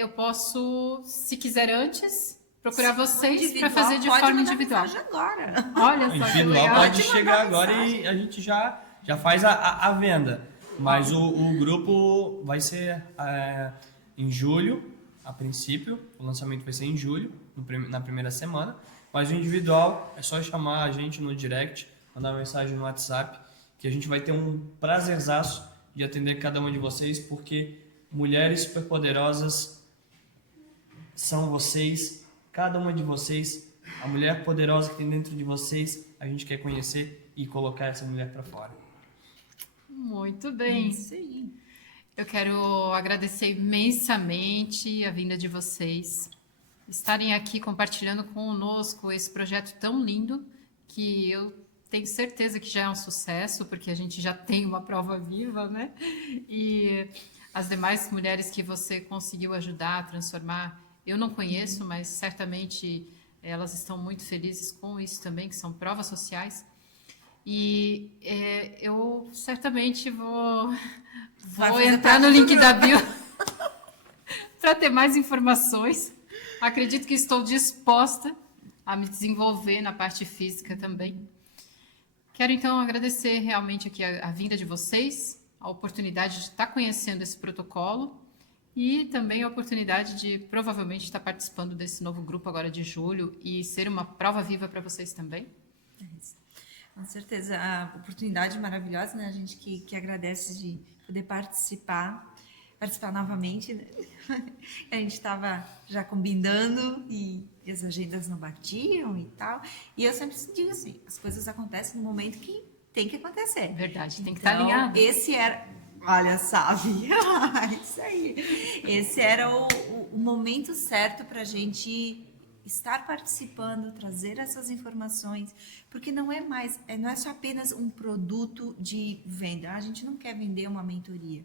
eu posso, se quiser antes, procurar vocês para fazer de forma individual. Agora. Olha só que Individual legal. pode chegar agora e a gente já faz a venda. Mas o grupo vai ser em julho, a princípio. O lançamento vai ser em julho, na primeira semana. Mas o individual é só chamar a gente no direct, mandar uma mensagem no WhatsApp, que a gente vai ter um prazerzaço de atender cada uma de vocês, porque mulheres superpoderosas são vocês, cada uma de vocês, a mulher poderosa que tem dentro de vocês, a gente quer conhecer e colocar essa mulher para fora. Muito bem. Isso aí. Eu quero agradecer imensamente a vinda de vocês, estarem aqui compartilhando conosco esse projeto tão lindo, que eu tenho certeza que já é um sucesso, porque a gente já tem uma prova viva, né? E as demais mulheres que você conseguiu ajudar a transformar, eu não conheço, mas certamente elas estão muito felizes com isso também, que são provas sociais. E eu certamente vou entrar no link da bio para ter mais informações. Acredito que estou disposta a me desenvolver na parte física também. Quero então agradecer realmente aqui a vinda de vocês, a oportunidade de estar conhecendo esse protocolo e também a oportunidade de provavelmente estar participando desse novo grupo agora de julho e ser uma prova viva para vocês também. Com certeza, a oportunidade maravilhosa, né? A gente que agradece de poder participar novamente, né? A gente estava já combinando e as agendas não batiam e tal. E eu sempre digo assim, as coisas acontecem no momento que tem que acontecer. Verdade, tem que Então, estar alinhado. Esse era... Olha, sabe? Isso aí. Esse era o momento certo para a gente estar participando, trazer essas informações, porque não é só apenas um produto de venda. A gente não quer vender uma mentoria.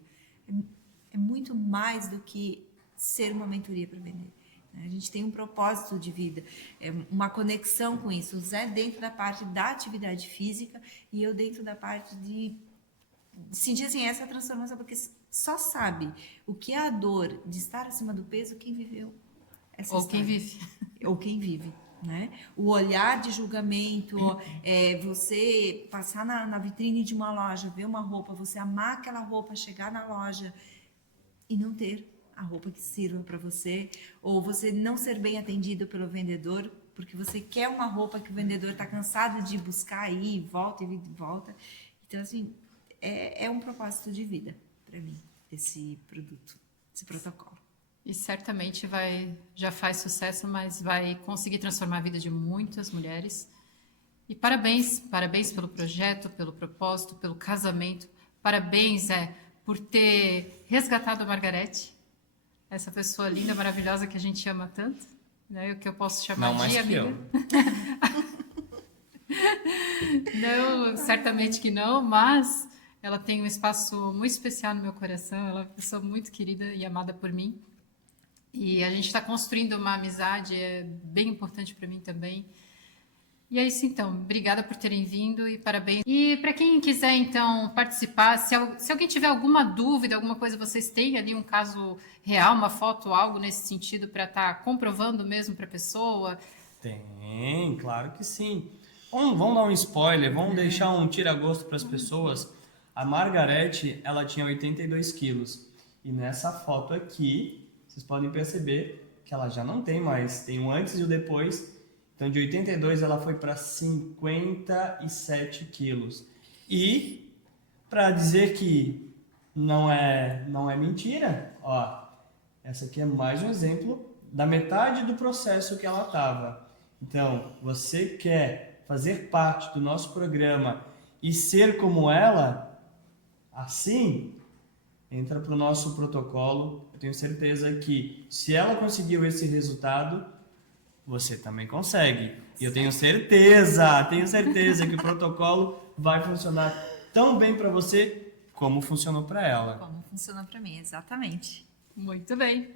É muito mais do que ser uma mentoria para vender. A gente tem um propósito de vida, uma conexão com isso. O Zé dentro da parte da atividade física e eu dentro da parte de sentir assim, essa transformação, porque só sabe o que é a dor de estar acima do peso quem viveu essa Ou quem história. vive. Ou quem vive. Né? O olhar de julgamento, você passar na vitrine de uma loja, ver uma roupa, você amar aquela roupa, chegar na loja e não ter a roupa que sirva para você, ou você não ser bem atendido pelo vendedor, porque você quer uma roupa que o vendedor está cansado de buscar aí, volta e volta. Então, assim, é um propósito de vida para mim, esse produto, esse protocolo. E certamente já faz sucesso, mas vai conseguir transformar a vida de muitas mulheres. E parabéns pelo projeto, pelo propósito, pelo casamento. Parabéns, por ter resgatado a Margarete, essa pessoa linda, maravilhosa que a gente ama tanto, né? O que eu posso chamar Não mais de que amiga. Não, certamente que não, mas ela tem um espaço muito especial no meu coração. Ela é uma pessoa muito querida e amada por mim. E a gente está construindo uma amizade, é bem importante para mim também. E é isso então, obrigada por terem vindo e parabéns. E para quem quiser então participar, se alguém tiver alguma dúvida, alguma coisa, vocês têm ali um caso real, uma foto, algo nesse sentido para estar comprovando mesmo para a pessoa? Tem, claro que sim. Vamos dar um spoiler, vamos deixar um tira-gosto para as pessoas. A Margarete, ela tinha 82 quilos. E nessa foto aqui, vocês podem perceber que ela já não tem mais. Tem o antes e o depois. Então, de 82 ela foi para 57 quilos. E, para dizer que não é mentira, ó, essa aqui é mais um exemplo da metade do processo que ela estava. Então, você quer fazer parte do nosso programa e ser como ela, assim, entra para o nosso protocolo. Eu tenho certeza que se ela conseguiu esse resultado, você também consegue. E eu tenho certeza que o protocolo vai funcionar tão bem para você como funcionou para ela. Como funciona para mim, exatamente. Muito bem.